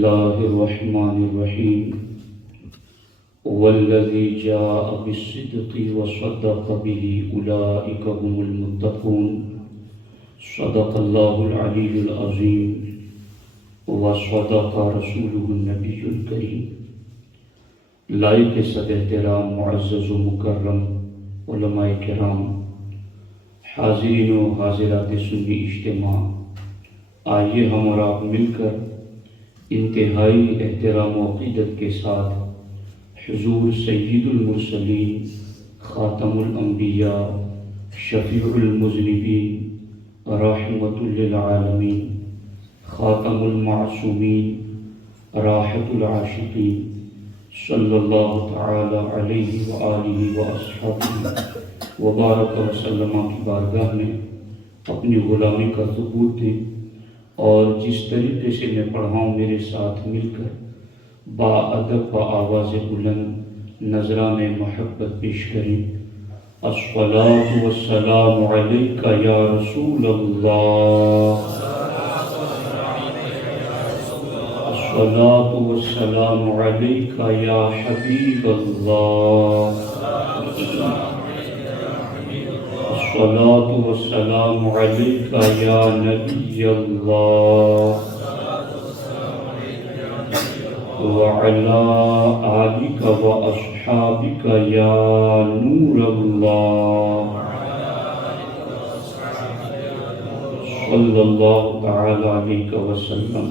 الله الرحمن الرحيم والذي جاء بالصدق وصدق به أولئك هم المتقون صدق الله العلي العظيم وصدق رسوله النبي الكريم. لائق صد احترام معزز و مکرم علماء کرام، حاضرین و حاضرات سنی اجتماع، آئیے ہم اور آپ مل کر انتہائی احترام و عقیدت کے ساتھ حضور سید المرسلین، خاتم الانبیاء، شفیع المذنبین، رحمت للعالمین، خاتم المعصومین، راحت العاشقین، صلی اللہ تعالی علیہ وآلہ وآصحابہ وبارک وسلم کی بارگاہ میں اپنی غلامی کا ثبوت دیں، اور جس طریقے سے میں پڑھاؤں میرے ساتھ مل کر با ادب و آواز بلند نذران محبت پیش کریں. الصلاۃ والسلام علیک یا رسول اللہ، الصلاۃ والسلام علیک یا حبیب اللہ، الصلاۃ والسلام علیک یا نبی اللہ وعلی آلک واصحابک یا نور اللہ صلی اللہ تعالی علیہ وسلم.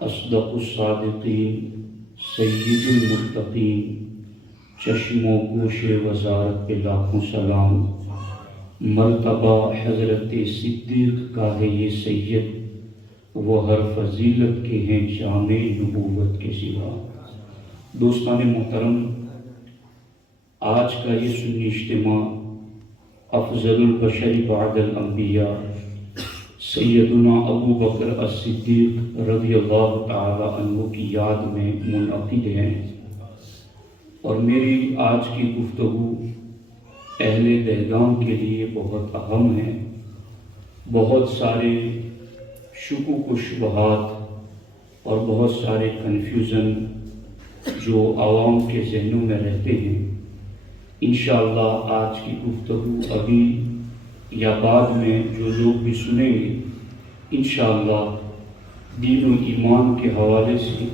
اصدق الصادقین، سید المتقین، چشم و گوش وزارت پہ لاکھوں سلام. مرتبہ حضرت صدیق کا ہے یہ سید، وہ ہر فضیلت کے ہیں جامع نبوت کے سوا. دوستان محترم، آج کا یہ سنی اجتماع افضل البشر بعد الانبیاء سیدنا ابو بکر الصدیق رضی اللہ تعالی عنہ کی یاد میں منعقد ہے، اور میری آج کی گفتگو اہل دہگام کے لیے بہت اہم ہے. بہت سارے شکوک و شبہات اور بہت سارے کنفیوژن جو عوام کے ذہنوں میں رہتے ہیں، انشاءاللہ آج کی گفتگو ابھی یا بعد میں جو لوگ بھی سنیں گے، انشاءاللہ دین و ایمان کے حوالے سے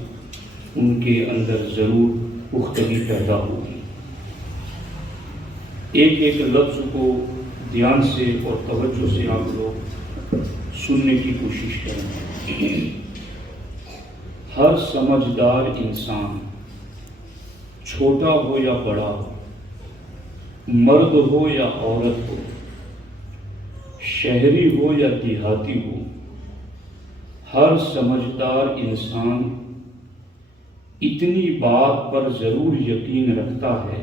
ان کے اندر ضرور پختگی پیدا ہوگی. ایک ایک لفظ کو دھیان سے اور توجہ سے آپ لوگ سننے کی کوشش کریں. ہر سمجھدار انسان، چھوٹا ہو یا بڑا ہو، مرد ہو یا عورت ہو، شہری ہو یا دیہاتی ہو، ہر سمجھدار انسان اتنی بات پر ضرور یقین رکھتا ہے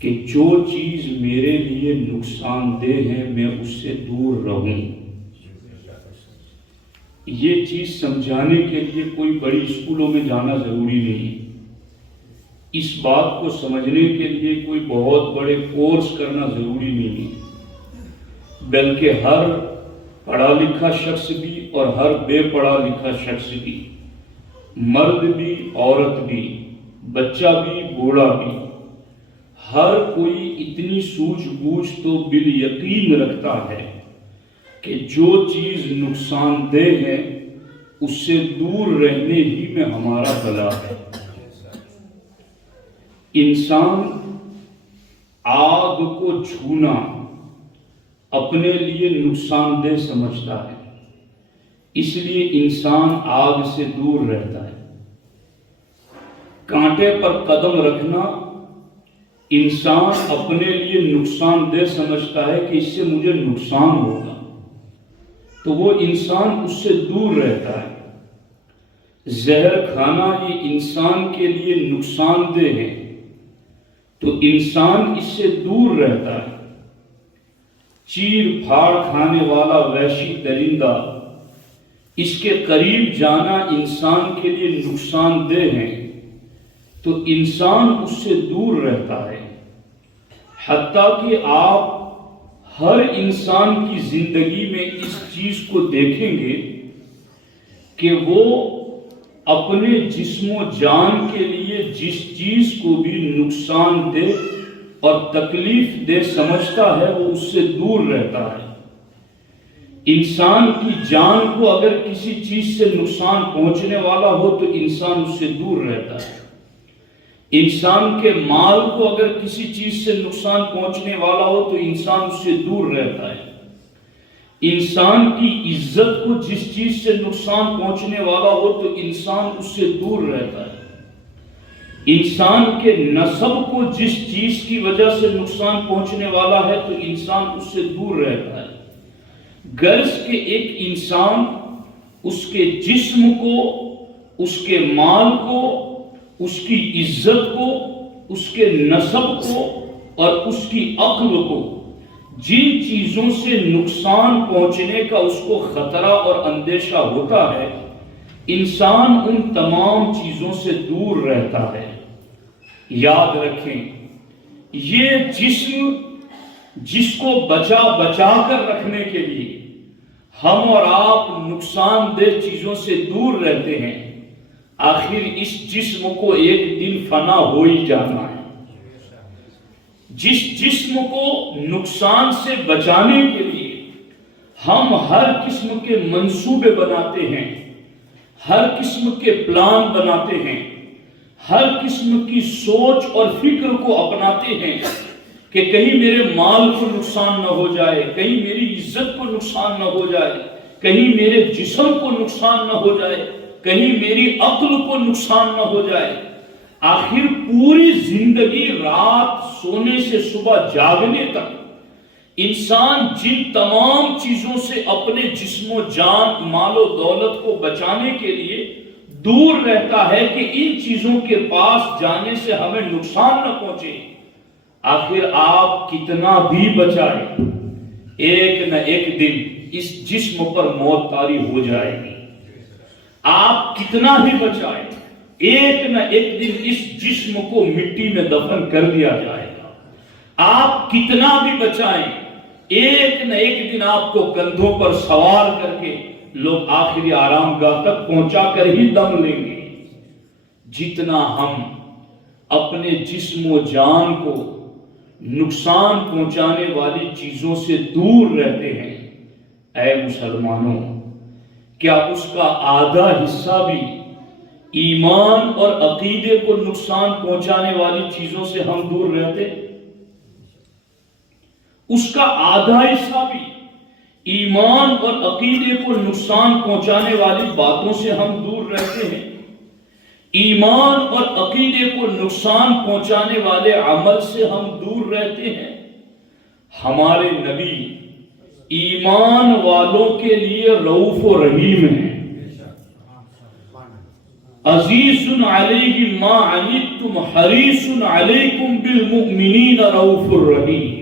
کہ جو چیز میرے لیے نقصان دہ ہے میں اس سے دور رہوں. یہ چیز سمجھانے کے لیے کوئی بڑی اسکولوں میں جانا ضروری نہیں، اس بات کو سمجھنے کے لیے کوئی بہت بڑے کورس کرنا ضروری نہیں، بلکہ ہر پڑھا لکھا شخص بھی اور ہر بے پڑھا لکھا شخص بھی، مرد بھی عورت بھی، بچہ بھی بوڑھا بھی، ہر کوئی اتنی سوجھ بوجھ تو بالیقین رکھتا ہے کہ جو چیز نقصان دہ ہے اس سے دور رہنے ہی میں ہمارا بھلا ہے. انسان آگ کو چھونا اپنے لیے نقصان دہ سمجھتا ہے، اس لیے انسان آگ سے دور رہتا ہے. کانٹے پر قدم رکھنا انسان اپنے لیے نقصان دہ سمجھتا ہے کہ اس سے مجھے نقصان ہوگا، تو وہ انسان اس سے دور رہتا ہے. زہر کھانا یہ انسان کے لیے نقصان دہ ہے تو انسان اس سے دور رہتا ہے. چیر پھاڑ کھانے والا وحشی درندہ، اس کے قریب جانا انسان کے لیے نقصان دہ ہے تو انسان اس سے دور رہتا ہے. حتیٰ کہ آپ ہر انسان کی زندگی میں اس چیز کو دیکھیں گے کہ وہ اپنے جسم و جان کے لیے جس چیز کو بھی نقصان دہ اور تکلیف دہ سمجھتا ہے وہ اس سے دور رہتا ہے۔ انسان کی جان کو اگر کسی چیز سے نقصان پہنچنے والا ہو تو انسان اس سے دور رہتا ہے۔ انسان کے مال کو اگر کسی چیز سے نقصان پہنچنے والا ہو تو انسان اس سے دور رہتا ہے۔ انسان کی عزت کو جس چیز سے نقصان پہنچنے والا ہو تو انسان اس سے دور رہتا ہے۔ انسان کے نسب کو جس چیز کی وجہ سے نقصان پہنچنے والا ہے تو انسان اس سے دور رہتا ہے۔ غرض کہ ایک انسان اس کے جسم کو، اس کے مال کو، اس کی عزت کو، اس کے نسب کو اور اس کی عقل کو جن چیزوں سے نقصان پہنچنے کا اس کو خطرہ اور اندیشہ ہوتا ہے، انسان ان تمام چیزوں سے دور رہتا ہے۔ یاد رکھیں، یہ جسم جس کو بچا کر رکھنے کے لیے ہم اور آپ نقصان دہ چیزوں سے دور رہتے ہیں، آخر اس جسم کو ایک دن فنا ہو ہی جانا ہے۔ جس جسم کو نقصان سے بچانے کے لیے ہم ہر قسم کے منصوبے بناتے ہیں، ہر قسم کے پلان بناتے ہیں، ہر قسم کی سوچ اور فکر کو اپناتے ہیں کہ کہیں میرے مال کو نقصان نہ ہو جائے، کہیں میری عزت کو نقصان نہ ہو جائے، کہیں میرے جسم کو نقصان نہ ہو جائے، کہیں میری عقل کو نقصان نہ ہو جائے۔ آخر پوری زندگی رات سونے سے صبح جاگنے تک انسان جن تمام چیزوں سے اپنے جسم و جان، مال و دولت کو بچانے کے لیے دور رہتا ہے کہ ان چیزوں کے پاس جانے سے ہمیں نقصان نہ پہنچے، آخر آپ کتنا بھی بچائیں، ایک نہ ایک دن اس جسم پر موت طاری ہو جائے گی۔ آپ کتنا بھی بچائیں، ایک نہ ایک دن اس جسم کو مٹی میں دفن کر دیا جائے گا۔ آپ کتنا بھی بچائیں، ایک نہ ایک دن آپ کو کندھوں پر سوار کر کے لوگ آخری آرام گاہ تک پہنچا کر ہی دم لیں گے۔ جتنا ہم اپنے جسم و جان کو نقصان پہنچانے والی چیزوں سے دور رہتے ہیں، اے مسلمانوں، کیا اس کا آدھا حصہ بھی ایمان اور عقیدے کو نقصان پہنچانے والی چیزوں سے ہم دور رہتے؟ اس کا آدھا حصہ بھی ایمان اور عقیدے کو نقصان پہنچانے والی باتوں سے ہم دور رہتے ہیں؟ ایمان اور عقیدے کو نقصان پہنچانے والے عمل سے ہم دور رہتے ہیں؟ ہمارے نبی ایمان والوں کے لیے رؤوف و رحیم ہیں۔ عزیز علیہ ما عنتم حریص علیکم بالمؤمنین رؤوف الرحیم،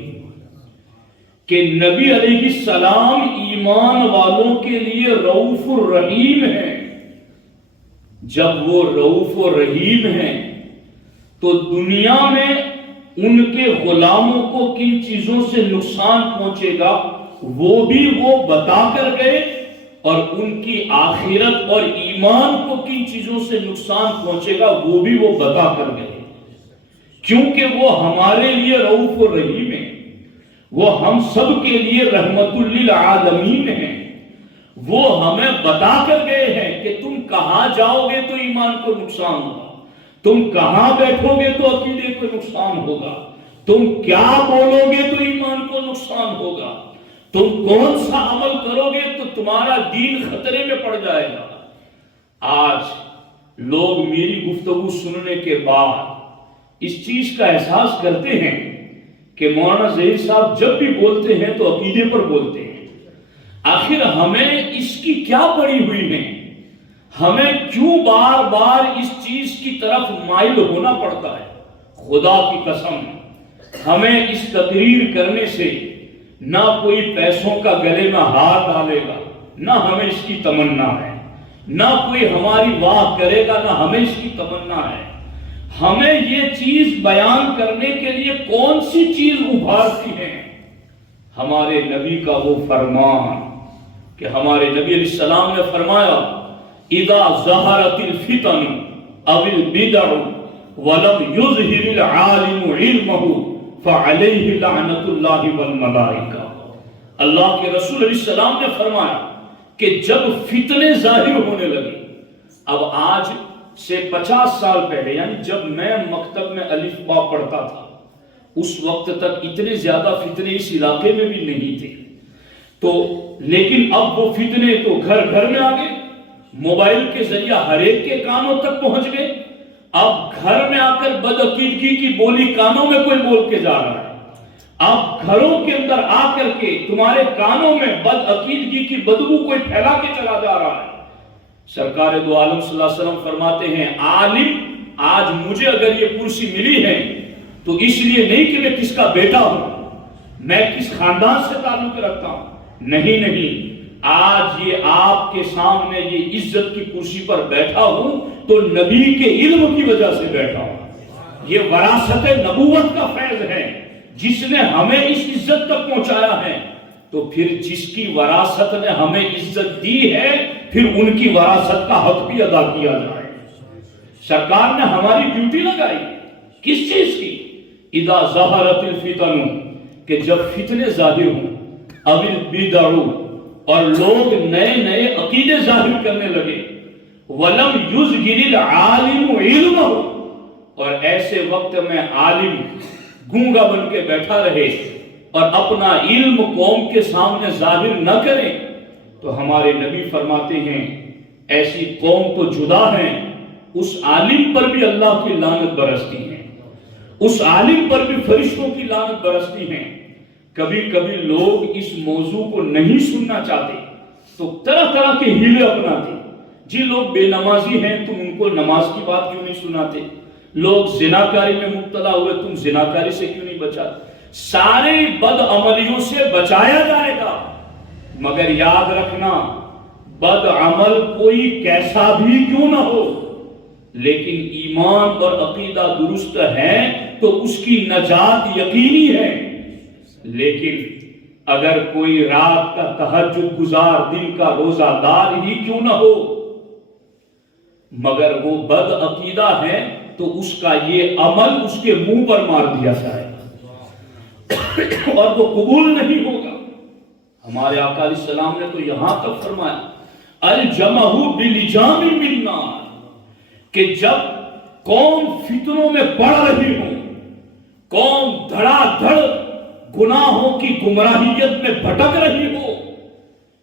کہ نبی علیہ السلام ایمان والوں کے لیے رؤوف الرحیم ہیں۔ جب وہ رؤوف و رحیم ہیں تو دنیا میں ان کے غلاموں کو کن چیزوں سے نقصان پہنچے گا وہ بھی وہ بتا کر گئے، اور ان کی آخرت اور ایمان کو کن چیزوں سے نقصان پہنچے گا وہ بھی وہ بتا کر گئے، کیونکہ وہ ہمارے لیے رؤوف و رحیم ہیں، وہ ہم سب کے لیے رحمت للعالمین ہیں۔ وہ ہمیں بتا کر گئے ہیں کہ تم کہاں جاؤ گے تو ایمان کو نقصان ہوگا، تم کہاں بیٹھو گے تو عقیدے کو نقصان ہوگا، تم کیا بولو گے تو ایمان کو نقصان ہوگا، تم کون سا عمل کرو گے تو تمہارا دین خطرے میں پڑ جائے گا۔ آج لوگ میری گفتگو سننے کے بعد اس چیز کا احساس کرتے ہیں کہ مولانا ظہیر صاحب جب بھی بولتے ہیں تو عقیدے پر بولتے ہیں۔ آخر ہمیں اس کی کیا پڑی ہوئی ہے؟ ہمیں کیوں بار بار اس چیز کی طرف مائل ہونا پڑتا ہے؟ خدا کی قسم، ہمیں اس تقریر کرنے سے نہ کوئی پیسوں کا گلے میں ہاتھ ڈالے گا، نہ ہمیں اس کی تمنا ہے، نہ کوئی ہماری واہ کرے گا، نہ ہمیں اس کی تمنا ہے۔ ہمیں یہ چیز بیان کرنے کے لیے کون سی چیز ابھارتی ہے؟ ہمارے نبی کا وہ فرمان کہ ہمارے نبی علیہ السلام نے فرمایا اذا ظہرت الفتن او البدع ولم یظہر العالم علمہ فعلیہ لعنت اللہ والملائکہ۔ اللہ کے رسول علیہ السلام نے فرمایا کہ جب فتنے ظاہر ہونے لگے، اب آج سے 50 سال پہلے یعنی جب میں مکتب میں الف با پڑھتا تھا اس وقت تک اتنے زیادہ فتنے اس علاقے میں بھی نہیں تھے، تو لیکن اب وہ فتنے تو گھر گھر میں آ گئے، موبائل کے ذریعہ ہر ایک کے کانوں تک پہنچ گئے۔ اب گھر میں آ کر بدعقیدگی کی بولی کانوں میں کوئی بول کے جا رہا ہے، اب گھروں کے اندر آ کر کے تمہارے کانوں میں بدعقیدگی کی بدبو کوئی پھیلا کے چلا جا رہا ہے۔ سرکار دو عالم صلی اللہ علیہ وسلم فرماتے ہیں عالم آج مجھے اگر یہ کرسی ملی ہے تو اس لیے نہیں کہ میں کس کا بیٹا ہوں، میں کس خاندان سے تعلق رکھتا ہوں، نہیں، آج یہ آپ کے سامنے یہ عزت کی کرسی پر بیٹھا ہوں تو نبی کے علم کی وجہ سے بیٹھا ہوں۔ یہ وراثت نبوت کا فیض ہے جس نے ہمیں اس عزت تک پہنچایا ہے، تو پھر جس کی وراثت نے ہمیں عزت دی ہے پھر ان کی وراثت کا حق بھی ادا کیا جائے۔ سرکار نے ہماری ڈیوٹی لگائی کس چیز کی؟ اذا ظہرت الفتن، کہ جب فتنے ظاہر ہوں، اب البدع، اور لوگ نئے نئے عقیدے ظاہر کرنے لگے، ولم یظہر العالم علمہ، اور ایسے وقت میں عالم گونگا بن کے بیٹھا رہے اور اپنا علم قوم کے سامنے ظاہر نہ کرے، تو ہمارے نبی فرماتے ہیں ایسی قوم تو جدا ہے، اس عالم پر بھی اللہ کی لعنت برستی ہے، اس عالم پر بھی فرشتوں کی لعنت برستی ہے۔ کبھی کبھی لوگ اس موضوع کو نہیں سننا چاہتے تو طرح طرح کے ہیلے اپناتے، جی لوگ بے نمازی ہیں تم ان کو نماز کی بات کیوں نہیں سناتے، لوگ زناکاری میں مبتلا ہوئے تم زناکاری سے کیوں نہیں بچاتے۔ سارے بد عملیوں سے بچایا جائے گا، مگر یاد رکھنا بد عمل کوئی کیسا بھی کیوں نہ ہو، لیکن ایمان اور عقیدہ درست ہے تو اس کی نجات یقینی ہے۔ لیکن اگر کوئی رات کا تہجد گزار دن کا روزہ دار ہی کیوں نہ ہو، مگر وہ بد عقیدہ ہے تو اس کا یہ عمل اس کے منہ پر مار دیا جائے اور وہ قبول نہیں ہوگا۔ ہمارے آقا علیہ السلام نے تو یہاں تک فرمایا الجمہ بلجام من نار، کہ جب قوم فتنوں میں پڑ رہی ہو، قوم دھڑا دھڑ گناہوں کی گمراہیت میں بھٹک رہی ہو،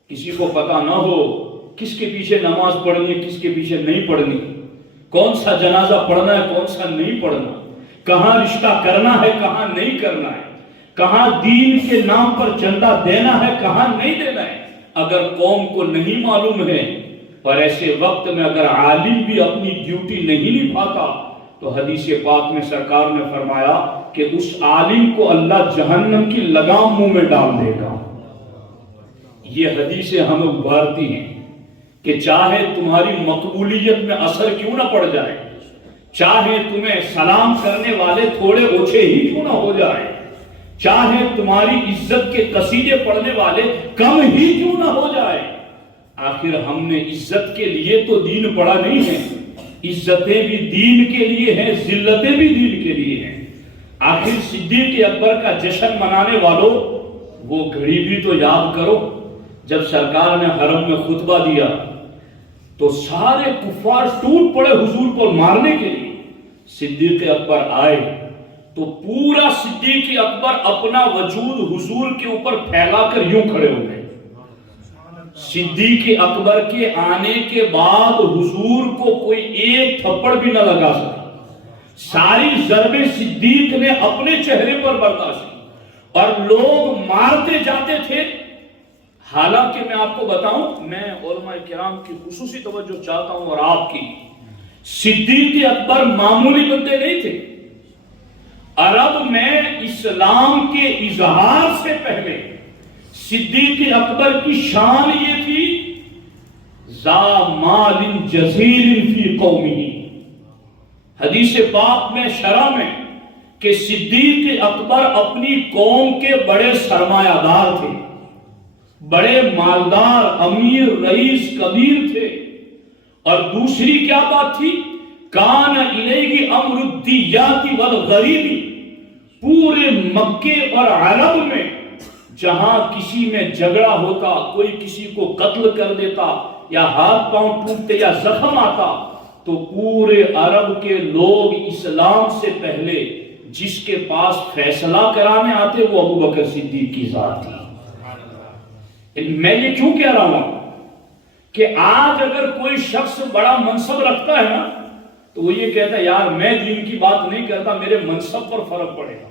کسی کو پتا نہ ہو کس کے پیچھے نماز پڑھنی ہے کس کے پیچھے نہیں پڑھنی، کون سا جنازہ پڑھنا ہے کون سا نہیں پڑھنا، کہاں رشتہ کرنا ہے کہاں نہیں کرنا ہے، کہاں دین کے نام پر چندہ دینا ہے کہاں نہیں دینا ہے، اگر قوم کو نہیں معلوم ہے، اور ایسے وقت میں اگر عالم بھی اپنی ڈیوٹی نہیں نبھاتا تو حدیث پاک میں سرکار نے فرمایا کہ اس عالم کو اللہ جہنم کی لگام منہ میں ڈال دے گا۔ یہ حدیثیں ہمیں ابھارتی ہیں کہ چاہے تمہاری مقبولیت میں اثر کیوں نہ پڑ جائے، چاہے تمہیں سلام کرنے والے تھوڑے اوچھے ہی کیوں نہ ہو جائے، چاہے تمہاری عزت کے قصیدے پڑھنے والے کم ہی کیوں نہ ہو جائے، آخر ہم نے عزت کے لیے تو دین پڑھا نہیں ہے، عزتیں بھی دین کے لیے ہیں ذلتیں بھی دین کے لیے ہیں۔ آخر صدیق اکبر کا جشن منانے والوں وہ گھڑی بھی تو یاد کرو، جب سرکار نے حرم میں خطبہ دیا تو سارے کفار ٹوٹ پڑے حضور کو مارنے کے لیے، صدیق اکبر آئے تو پورا صدیق اکبر اپنا وجود حضور کے اوپر پھیلا کر یوں کھڑے ہو گئے۔ صدیق اکبر کے آنے کے بعد حضور کو کوئی ایک تھپڑ بھی نہ لگا سکا، ساری ضربیں صدیق نے اپنے چہرے پر برداشت کی اور لوگ مارتے جاتے تھے۔ حالانکہ میں آپ کو بتاؤں، میں علماء کرام کی خصوصی توجہ چاہتا ہوں اور آپ کی، صدیق اکبر معمولی بندے نہیں تھے۔ عرب میں اسلام کے اظہار سے پہلے صدیق اکبر کی شان یہ تھی ذا مال جزیر فی قومہ، حدیث پاک میں شرح میں کہ صدیق اکبر اپنی قوم کے بڑے سرمایہ دار تھے، بڑے مالدار، امیر، رئیس، کبیر تھے۔ اور دوسری کیا بات تھی؟ کان الیہ امر الدیات والغریب، پورے مکے اور عرب میں جہاں کسی میں جھگڑا ہوتا، کوئی کسی کو قتل کر دیتا یا ہاتھ پاؤں ٹوٹتے یا زخم آتا، تو پورے عرب کے لوگ اسلام سے پہلے جس کے پاس فیصلہ کرانے آتے وہ ابو بکر صدیق کی ذات تھی۔ میں یہ کیوں کہہ رہا ہوں کہ آج اگر کوئی شخص بڑا منصب رکھتا ہے نا تو وہ یہ کہتا ہے یار میں دین کی بات نہیں کرتا، میرے منصب پر فرق پڑے گا،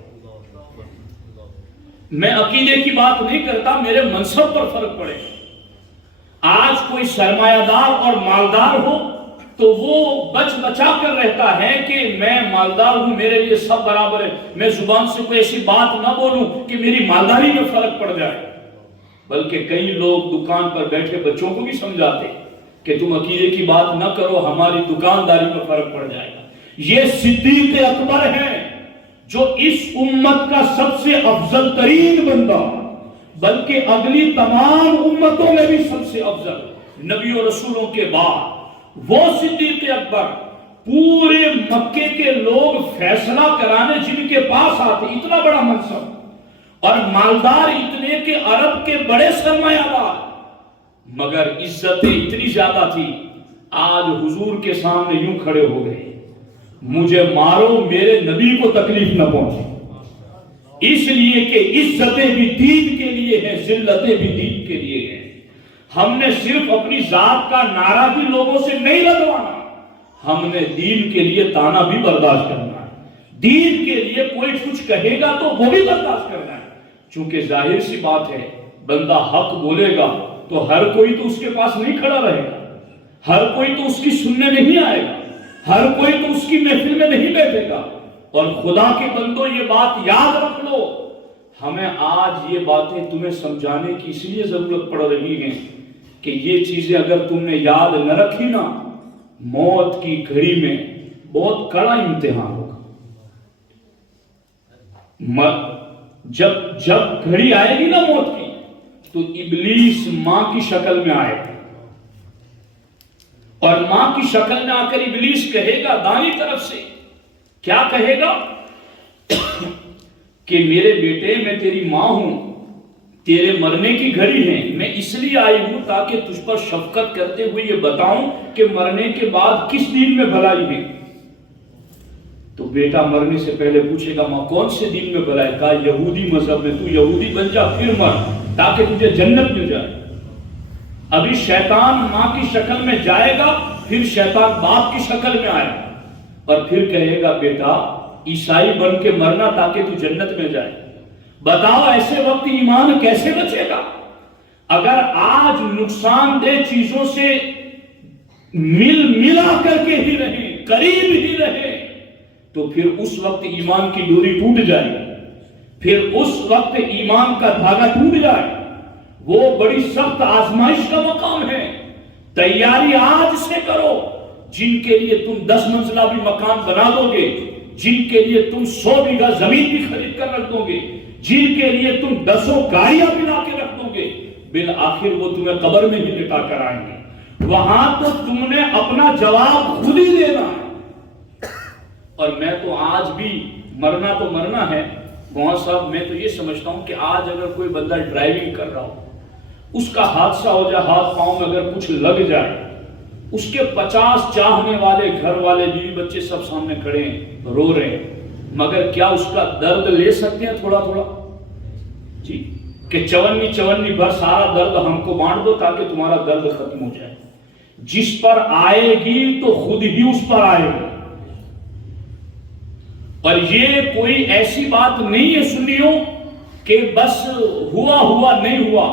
میں عقیدے کی بات نہیں کرتا، میرے منصب پر فرق پڑے گا۔ آج کوئی سرمایہ دار اور مالدار ہو تو وہ بچ بچا کر رہتا ہے کہ میں مالدار ہوں، میرے لیے سب برابر ہے، میں زبان سے کوئی ایسی بات نہ بولوں کہ میری مالداری میں فرق پڑ جائے۔ بلکہ کئی لوگ دکان پر بیٹھے بچوں کو بھی سمجھاتے کہ تم عقیدے کی بات نہ کرو، ہماری دکانداری پر فرق پڑ جائے گا۔ یہ صدیق اکبر ہے جو اس امت کا سب سے افضل ترین بندہ، بلکہ اگلی تمام امتوں میں بھی سب سے افضل نبی و رسولوں کے بعد وہ صدیق اکبر، پورے مکے کے لوگ فیصلہ کرانے جن کے پاس آتے، اتنا بڑا منصب اور مالدار اتنے کہ عرب کے بڑے سرمایہ دار، مگر عزتیں اتنی زیادہ تھی، آج حضور کے سامنے یوں کھڑے ہو گئے، مجھے مارو میرے نبی کو تکلیف نہ پہنچے، اس لیے کہ عزتیں بھی دین کے لیے ہیں، ذلتیں بھی دین کے لیے ہیں۔ ہم نے صرف اپنی ذات کا نعرہ بھی لوگوں سے نہیں لگوانا، ہم نے دین کے لیے تانا بھی برداشت کرنا ہے، دین کے لیے کوئی کچھ کہے گا تو وہ بھی برداشت کرنا ہے، چونکہ ظاہر سی بات ہے بندہ حق بولے گا تو ہر کوئی تو اس کے پاس نہیں کھڑا رہے گا، ہر کوئی تو اس کی سننے نہیں آئے گا، ہر کوئی تو اس کی محفل میں نہیں بیٹھے گا۔ اور خدا کے بندوں یہ بات یاد رکھ لو، ہمیں آج یہ باتیں تمہیں سمجھانے کی اس لیے ضرورت پڑ رہی ہے کہ یہ چیزیں اگر تم نے یاد نہ رکھی نا، موت کی گھڑی میں بہت کڑا امتحان ہوگا۔ جب گھڑی آئے گی نا موت کی تو ابلیس ماں کی شکل میں آئے گا، اور ماں کی شکل میں آ کر ابلیس کہے گا دائیں طرف سے، کیا کہے گا کہ میرے بیٹے میں تیری ماں ہوں، تیرے مرنے کی گھڑی ہے، میں اس لیے آئی ہوں تاکہ تجھ پر شفقت کرتے ہوئے یہ بتاؤں کہ مرنے کے بعد کس دین میں بھلائی ہے۔ تو بیٹا مرنے سے پہلے پوچھے گا ماں کون سے دین میں بھلائی؟ کہا یہودی مذہب میں، تو یہودی بن جا پھر مر تاکہ تجھے جنت مل جائے۔ ابھی شیطان ماں کی شکل میں جائے گا، پھر شیطان باپ کی شکل میں آئے گا اور پھر کہے گا بیٹا عیسائی بن کے مرنا تاکہ تو جنت میں جائے۔ بتاؤ ایسے وقت ایمان کیسے بچے گا؟ اگر آج نقصان دہ چیزوں سے ملا کر کے ہی رہیں، قریب ہی رہیں، تو پھر اس وقت ایمان کی ڈوری ٹوٹ جائے گی، پھر اس وقت ایمان کا دھاگا ٹوٹ جائے۔ وہ بڑی سخت آزمائش کا مقام ہے، تیاری آج سے کرو۔ جن کے لیے تم 10 منزلہ بھی مکان بنا دو گے، جن کے لیے تم 100 بیگھہ زمین بھی خرید کر رکھ دو گے، جن کے لیے تم 10 گاڑیاں بنا کے رکھ دو گے، بالآخر وہ تمہیں قبر میں ہی لٹا کر آئیں گے۔ وہاں تو تم نے اپنا جواب خود ہی دینا ہے۔ اور میں تو آج بھی مرنا تو مرنا ہے مولانا صاحب، میں تو یہ سمجھتا ہوں کہ آج اگر کوئی بندہ ڈرائیونگ کر رہا ہو، اس کا حادثہ ہو جائے، ہاتھ پاؤں میں اگر کچھ لگ جائے، اس کے 50 چاہنے والے، گھر والے، بیوی بچے سب سامنے کھڑے ہیں، رو رہے ہیں، مگر کیا اس کا درد لے سکتے ہیں تھوڑا تھوڑا؟ جی، کہ چونی بھر سارا درد ہم کو بانٹ دو تاکہ تمہارا درد ختم ہو جائے۔ جس پر آئے گی تو خود ہی اس پر آئے گی۔ اور یہ کوئی ایسی بات نہیں ہے سنیو کہ بس ہوا نہیں ہوا،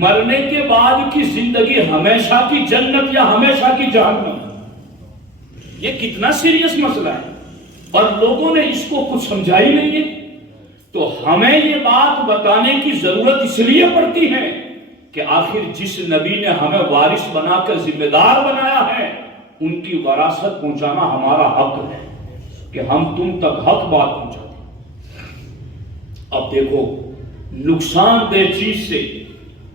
مرنے کے بعد کی زندگی ہمیشہ کی جنت یا ہمیشہ کی جہنم، یہ کتنا سیریس مسئلہ ہے اور لوگوں نے اس کو کچھ سمجھا ہی نہیں ہے۔ تو ہمیں یہ بات بتانے کی ضرورت اس لیے پڑتی ہے کہ آخر جس نبی نے ہمیں وارث بنا کر ذمہ دار بنایا ہے، ان کی وراثت پہنچانا ہمارا حق ہے کہ ہم تم تک حق بات پہنچاتے ہیں۔ اب دیکھو نقصان دہ چیز سے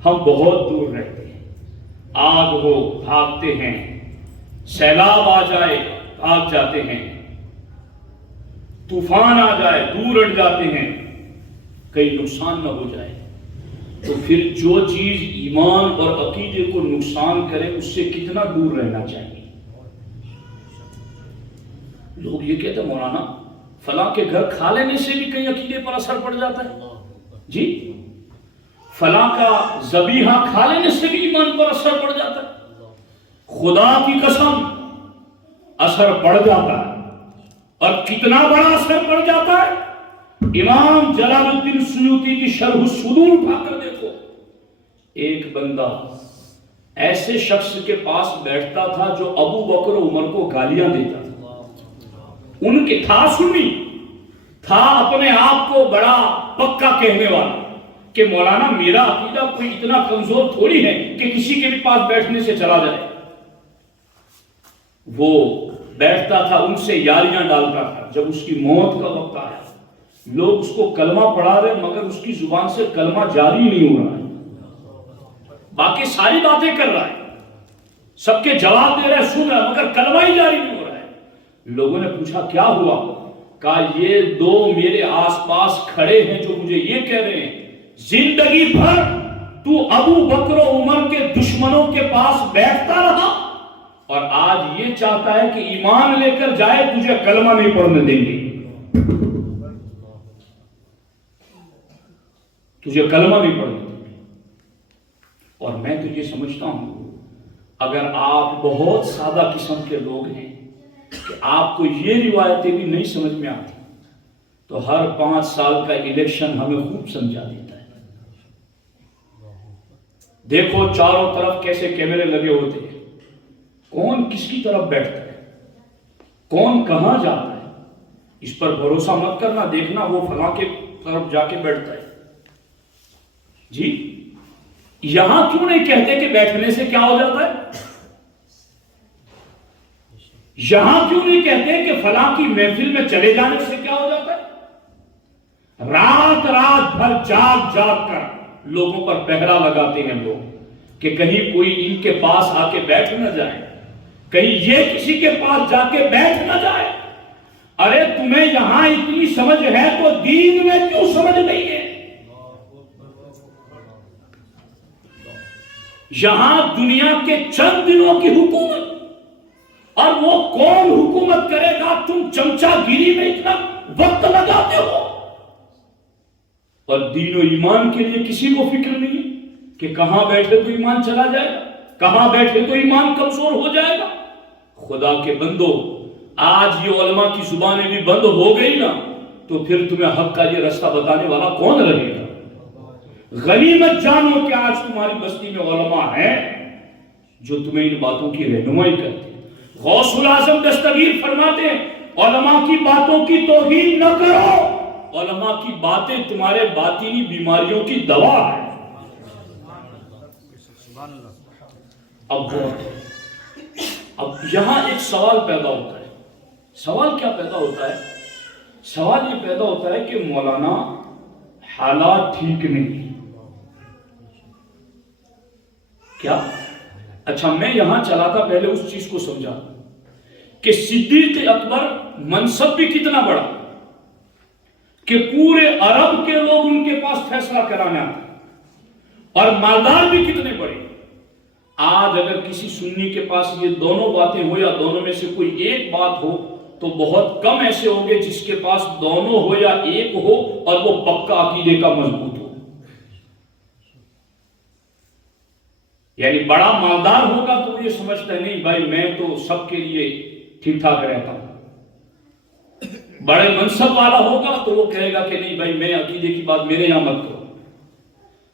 ہم بہت دور رہتے ہیں. آگ ہو بھاگتے ہیں، سیلاب آ جائے بھاگ جاتے ہیں، طوفان آ جائے دور ہٹ جاتے ہیں، کہیں نقصان نہ ہو جائے. تو پھر جو چیز ایمان اور عقیدے کو نقصان کرے اس سے کتنا دور رہنا چاہیے. لوگ یہ کہتے ہیں مولانا فلاں کے گھر کھا لینے سے بھی کہیں عقیدے پر اثر پڑ جاتا ہے. جی فلاں کا ذبیحہ کھا لینے سے بھی ایمان پر اثر پڑ جاتا ہے. خدا کی قسم اثر پڑ جاتا ہے. اور کتنا بڑا اثر پڑ جاتا ہے. امام جلال الدین سیوطی کی شرح الصدور اٹھا کر دیکھو. ایک بندہ ایسے شخص کے پاس بیٹھتا تھا جو ابو بکر و عمر کو گالیاں دیتا تھا. ان کے تھا سنی، تھا اپنے آپ کو بڑا پکا کہنے والا کہ مولانا میرا عقیدہ کوئی اتنا کمزور تھوڑی ہے کہ کسی کے بھی پاس بیٹھنے سے چلا جائے. وہ بیٹھتا تھا، ان سے یاریاں ڈالتا تھا. جب اس کی موت کا وقت آیا لوگ اس کو کلمہ پڑھا رہے مگر اس کی زبان سے کلمہ جاری نہیں ہو رہا ہے. باقی ساری باتیں کر رہا ہے، سب کے جواب دے رہا ہے، سن رہا ہے، مگر کلمہ ہی جاری نہیں ہو رہا ہے. لوگوں نے پوچھا کیا ہوا؟ کہا یہ دو میرے آس پاس کھڑے ہیں جو مجھے یہ کہہ رہے ہیں زندگی بھر تو ابو بکر و عمر کے دشمنوں کے پاس بیٹھتا رہا اور آج یہ چاہتا ہے کہ ایمان لے کر جائے، تجھے کلمہ نہیں پڑھنے دیں گے، تجھے کلمہ نہیں پڑھنے دیں گے. اور میں تو یہ سمجھتا ہوں اگر آپ بہت سادہ قسم کے لوگ ہیں کہ آپ کو یہ روایتیں بھی نہیں سمجھ میں آتی تو ہر 5 سال کا الیکشن ہمیں خوب سمجھا دیتا ہے. دیکھو چاروں طرف کیسے کیمرے لگے ہوتے ہیں، کون کس کی طرف بیٹھتا ہے، کون کہاں جاتا ہے. اس پر بھروسہ مت کرنا، دیکھنا وہ فلاں کے طرف جا کے بیٹھتا ہے. جی یہاں کیوں نہیں کہتے کہ بیٹھنے سے کیا ہو جاتا ہے؟ یہاں کیوں نہیں کہتے کہ فلاں کی محفل میں چلے جانے سے کیا ہو جاتا ہے؟ رات رات بھر جاگ جاگ کر لوگوں پر پہرا لگاتے ہیں لوگ کہ کہیں کوئی ان کے پاس آ کے بیٹھ نہ جائے، کہیں یہ کسی کے پاس جا کے بیٹھ نہ جائے. ارے تمہیں یہاں اتنی سمجھ ہے تو دین میں کیوں سمجھ نہیں ہے؟ یہاں دنیا کے چند دنوں کی حکومت، اور وہ کون حکومت کرے گا؟ تم چمچا گیری میں اتنا وقت لگاتے ہو اور دین و ایمان کے لیے کسی کو فکر نہیں کہ کہاں بیٹھے تو ایمان چلا جائے گا، کہاں بیٹھے تو ایمان کمزور ہو جائے گا. خدا کے بندو آج یہ علماء کی زبانیں بھی بند ہو گئی نا تو پھر تمہیں حق کا یہ رستہ بتانے والا کون رہے گا؟ غنیمت جانو کہ آج تمہاری بستی میں علماء ہیں جو تمہیں ان باتوں کی رہنمائی کرتے ہیں. غوث العظم دستگیر فرماتے ہیں علماء کی باتوں کی توہین نہ کرو، علماء کی باتیں تمہارے باطنی بیماریوں کی دوا ہے. اب یہاں ایک سوال پیدا ہوتا ہے. سوال کیا پیدا ہوتا ہے؟ سوال یہ پیدا ہوتا ہے کہ مولانا حالات ٹھیک نہیں. کیا؟ اچھا میں یہاں چلا تھا پہلے اس چیز کو سمجھا کہ صدیق اکبر منصب بھی کتنا بڑا کہ پورے عرب کے لوگ ان کے پاس فیصلہ کرانا اور مالدار بھی کتنے بڑے. آج اگر کسی سنی کے پاس یہ دونوں باتیں ہو یا دونوں میں سے کوئی ایک بات ہو تو بہت کم ایسے ہوں گے جس کے پاس دونوں ہو یا ایک ہو اور وہ پکا عقیدے کا مضبوط ہو. یعنی بڑا مالدار ہوگا تو یہ سمجھتا ہے نہیں بھائی میں تو سب کے لیے ٹھیک ٹھاک رہتا ہوں. بڑے منصب والا ہوگا تو وہ کہے گا کہ نہیں بھائی میں عقیدے کی بات میرے یہاں مت کرو.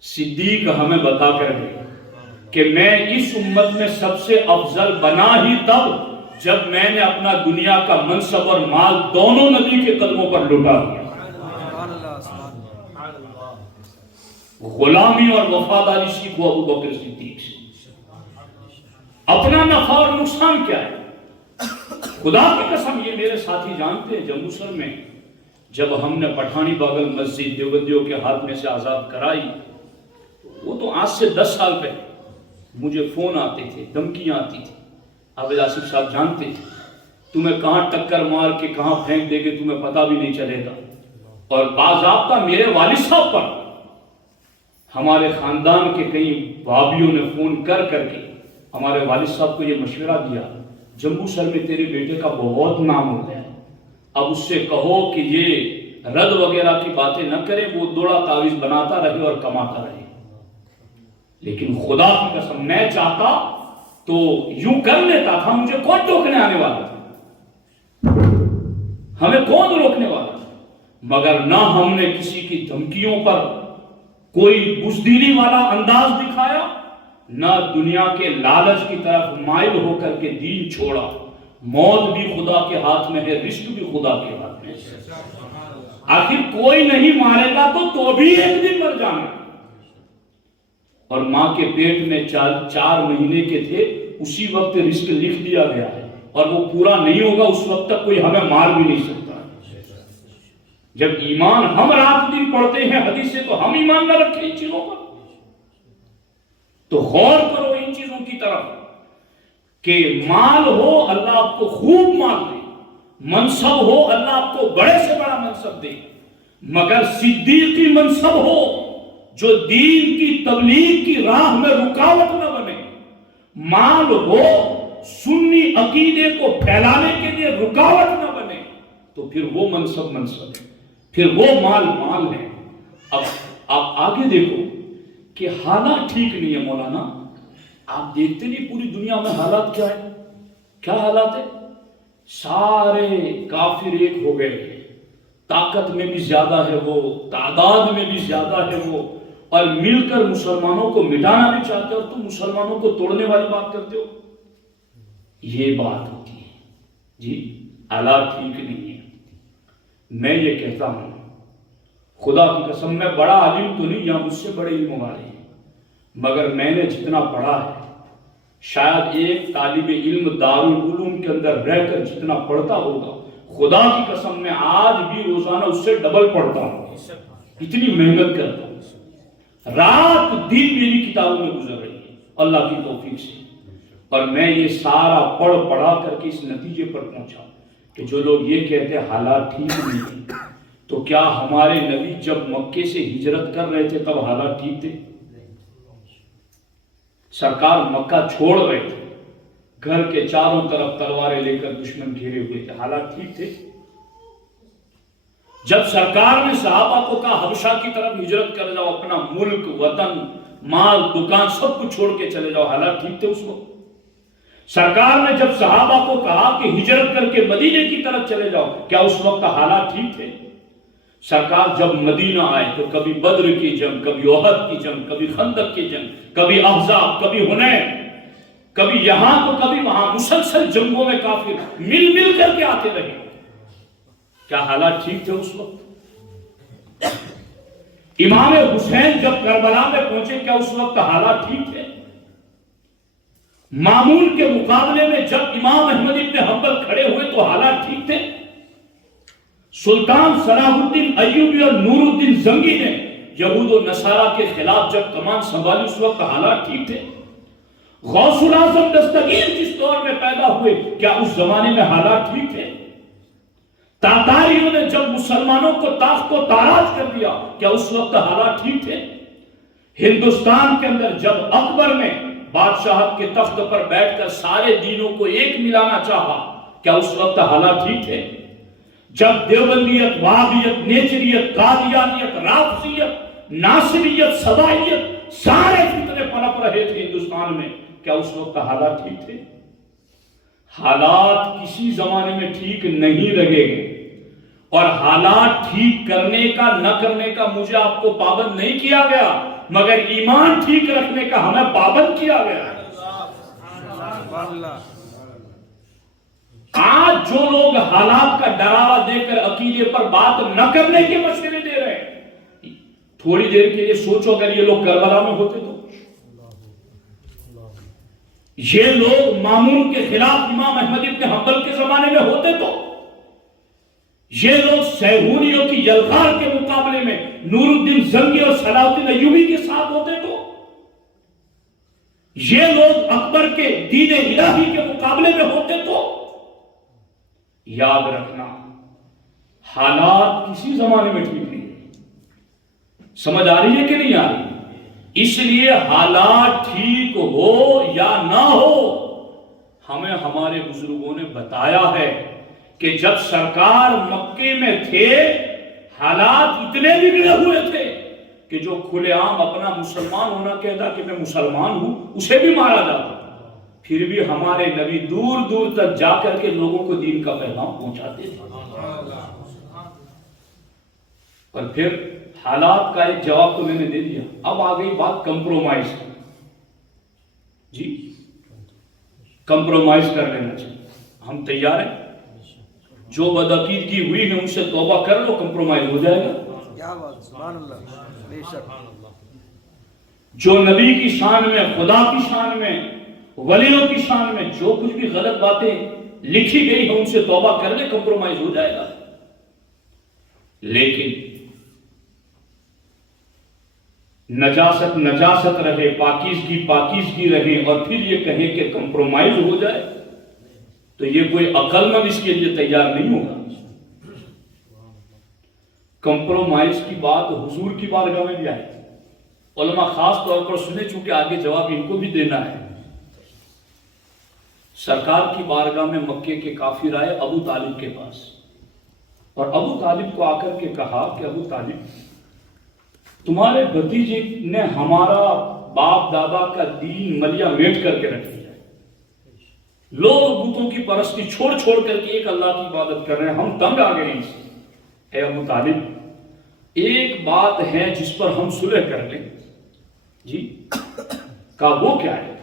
صدیق ہمیں بتا کر گئے کہ میں اس امت میں سب سے افضل بنا ہی تب جب میں نے اپنا دنیا کا منصب اور مال دونوں نبی کے قدموں پر لٹا دیا. غلامی اور وفاداری سیکھو ابو بکر صدیق سے. اپنا نفع اور نقصان کیا ہے؟ خدا کی قسم یہ میرے ساتھی جانتے ہیں جموں سر میں جب ہم نے پٹھانی باغل مسجد دیوبندیوں کے ہاتھ میں سے آزاد کرائی، وہ تو آج سے 10 سال پہلے مجھے فون آتے تھے، دھمکیاں آتی تھی، عابد آصف صاحب جانتے تھے تمہیں کہاں ٹکر مار کے کہاں پھینک دے گے تمہیں پتہ بھی نہیں چلے گا۔ اور باضابطہ میرے والد صاحب پر ہمارے خاندان کے کئی بھابھیوں نے فون کر کے ہمارے والد صاحب کو یہ مشورہ دیا، جمبو سر میں تیرے بیٹے کا بہت نام ہو گیا، اب اس سے کہو کہ یہ رد وغیرہ کی باتیں نہ کرے، وہ دوڑا تعویذ بناتا رہے اور کماتا رہے۔ لیکن خدا کی قسم میں چاہتا تو یوں کر لیتا تھا، مجھے کون ٹوکنے آنے والا تھا، ہمیں کون روکنے والا تھا؟ مگر نہ ہم نے کسی کی دھمکیوں پر کوئی بزدلی والا انداز دکھایا، نہ دنیا کے لالچ کی طرف مائل ہو کر کے دین چھوڑا۔ موت بھی خدا کے ہاتھ میں ہے، رزق بھی خدا کے ہاتھ میں ہے۔ آخر کوئی نہیں مارے گا تو بھی ایک دن مر جانا۔ اور ماں کے پیٹ میں 4 مہینے کے تھے، اسی وقت رزق لکھ دیا گیا ہے، اور وہ پورا نہیں ہوگا اس وقت تک کوئی ہمیں مار بھی نہیں سکتا۔ جب ایمان ہم رات دن پڑھتے ہیں حدیث سے، تو ہم ایمان نہ رکھیں ان چیزوں پر؟ تو غور کرو ان چیزوں کی طرف کہ مال ہو اللہ آپ کو خوب مال دے، منصب ہو اللہ آپ کو بڑے سے بڑا منصب دے، مگر صدیقی منصب ہو جو دین کی تبلیغ کی راہ میں رکاوٹ نہ بنے، مال ہو سنی عقیدے کو پھیلانے کے لیے رکاوٹ نہ بنے، تو پھر وہ منصب ہے، پھر وہ مال ہے۔ اب آپ آگے دیکھو کہ حالات ٹھیک نہیں ہے مولانا، آپ دیکھتے نہیں پوری دنیا میں حالات کیا ہے؟ کیا حالات ہے؟ سارے کافر ایک ہو گئے، طاقت میں بھی زیادہ ہے وہ، تعداد میں بھی زیادہ ہے وہ، اور مل کر مسلمانوں کو مٹانا بھی چاہتے ہو، اور تم مسلمانوں کو توڑنے والی بات کرتے ہو۔ یہ بات ہوتی ہے جی، حالات ٹھیک نہیں ہے۔ میں یہ کہتا ہوں خدا کی قسم، میں بڑا عالم تو نہیں، یا مجھ سے بڑے علم والے ہیں، مگر میں نے جتنا پڑھا ہے، شاید ایک طالب علم دارالعلوم کے اندر رہ کر جتنا پڑھتا ہوگا، خدا کی قسم میں آج بھی روزانہ اس سے ڈبل پڑھتا ہوں، اتنی محنت کرتا ہوں، رات دن میری کتابوں میں گزر رہی ہے اللہ کی توفیق سے۔ اور میں یہ سارا پڑھا کر کے اس نتیجے پر پہنچا کہ جو لوگ یہ کہتے ہیں حالات ٹھیک نہیں تھے، تو کیا ہمارے نبی جب مکے سے ہجرت کر رہے تھے تب حالات ٹھیک تھے؟ سرکار مکہ چھوڑ رہے تھے، گھر کے چاروں طرف تلواریں لے کر دشمن گھیرے ہوئے تھے، حالات ٹھیک تھے؟ جب سرکار نے صحابہ کو کہا حبشہ کی طرف ہجرت کر جاؤ، اپنا ملک، وطن، مال، دکان سب کچھ چھوڑ کے چلے جاؤ، حالات ٹھیک تھے اس وقت؟ سرکار نے جب صحابہ کو کہا کہ ہجرت کر کے مدینے کی طرف چلے جاؤ، کیا اس وقت حالات ٹھیک تھے؟ سرکار جب مدینہ آئے تو کبھی بدر کی جنگ، کبھی احد کی جنگ، کبھی خندق کی جنگ، کبھی احزاب، کبھی حنین، کبھی یہاں تو کبھی وہاں، مسلسل جنگوں میں کافر مل کر کے آتے رہے، کیا حالات ٹھیک تھے اس وقت؟ امام حسین جب کربلا میں پہنچے، کیا اس وقت حالات ٹھیک تھے؟ مامون کے مقابلے میں جب امام احمد ابن حنبل کھڑے ہوئے تو حالات ٹھیک تھے؟ سلطان صلاح الدین ایوبی اور نور الدین زنگی نے یہود و نصارہ کے خلاف جب کمان سنبھالی، اس وقت حالات ٹھیک تھے؟ غوث الاعظم دستگیر جس دور میں پیدا ہوئے، کیا اس زمانے میں حالات ٹھیک تھے؟ تاتاریوں نے جب مسلمانوں کو تاخت و تاراج کر دیا، کیا اس وقت حالات ٹھیک تھے؟ ہندوستان کے اندر جب اکبر نے بادشاہت کے تخت پر بیٹھ کر سارے دینوں کو ایک ملانا چاہا، کیا اس وقت حالات ٹھیک تھے؟ جب دیوبندیت، وہابیت، نیچریت، قادیانیت، رافضیت، ناصریت، صدائیت، سارے فتنے پنپ رہے تھے ہندوستان میں، کیا اس وقت حالات ٹھیک تھے؟ حالات کسی زمانے میں ٹھیک نہیں رہے گے، اور حالات ٹھیک کرنے کا نہ کرنے کا مجھے آپ کو پابند نہیں کیا گیا، مگر ایمان ٹھیک رکھنے کا ہمیں پابند کیا گیا ہے۔ آج جو لوگ حالات کا ڈراوا دے کر عقیدے پر بات نہ کرنے کے مشورے دے رہے ہیں، تھوڑی دیر کے لیے سوچو اگر یہ لوگ کربلا میں ہوتے تو، یہ لوگ مامون کے خلاف امام احمد ابن حنبل کے زمانے میں ہوتے تو، یہ لوگ سیہونیوں کی یلغار کے مقابلے میں نور الدین زنگی اور صلاح الدین ایوبی کے ساتھ ہوتے تو یہ لوگ اکبر کے دین الہی کے مقابلے میں ہوتے تو یاد رکھنا حالات کسی زمانے میں ٹھیک نہیں ہے. سمجھ آ رہی ہے کہ نہیں آ رہی؟ اس لیے حالات ٹھیک ہو یا نہ ہو ہمیں ہمارے بزرگوں نے بتایا ہے کہ جب سرکار مکے میں تھے حالات اتنے بگڑے ہوئے تھے کہ جو کھلے عام اپنا مسلمان ہونا کہتا کہ میں مسلمان ہوں اسے بھی مارا جاتا. پھر بھی ہمارے نبی دور دور تک جا کر کے لوگوں کو دین کا پیغام پہنچاتے تھے. اور پھر حالات کا ایک جواب تو میں نے دے دیا. اب آ گئی بات کمپرومائز کی. جی کمپرومائز کر لینا چاہیے. ہم تیار ہیں. جو بدعقیدگی ہوئی ہے ان سے توبہ کر لو, کمپرومائز ہو جائے گا. جو نبی کی شان میں, خدا کی شان میں, ولیوں کی شان میں جو کچھ بھی غلط باتیں لکھی گئی ہیں ان سے توبہ کر لے, کمپرومائز ہو جائے گا. لیکن نجاست نجاست رہے, پاکیزگی پاکیزگی رہے, اور پھر یہ کہیں کہ کمپرومائز ہو جائے تو یہ کوئی عقل مند اس کے لیے تیار نہیں ہوگا. کمپرومائز کی بات حضور کی بارگاہ میں بھی آئی. علماء خاص طور پر سنے, چونکہ آگے جواب ان کو بھی دینا ہے. سرکار کی بارگاہ میں مکے کے کافر آئے ابو طالب کے پاس, اور ابو طالب کو آ کر کے کہا کہ ابو طالب تمہارے بھتیجے نے ہمارا باپ دادا کا دین ملیا میٹ کر کے رکھ دیا ہے. لوگ بتوں کی پرستی چھوڑ چھوڑ کر کے ایک اللہ کی عبادت کر رہے ہیں, ہم تنگ آ گئے ہیں اس سے. اے ابو طالب ایک بات ہے جس پر ہم صلح کر لیں. جی کہا وہ کیا ہے؟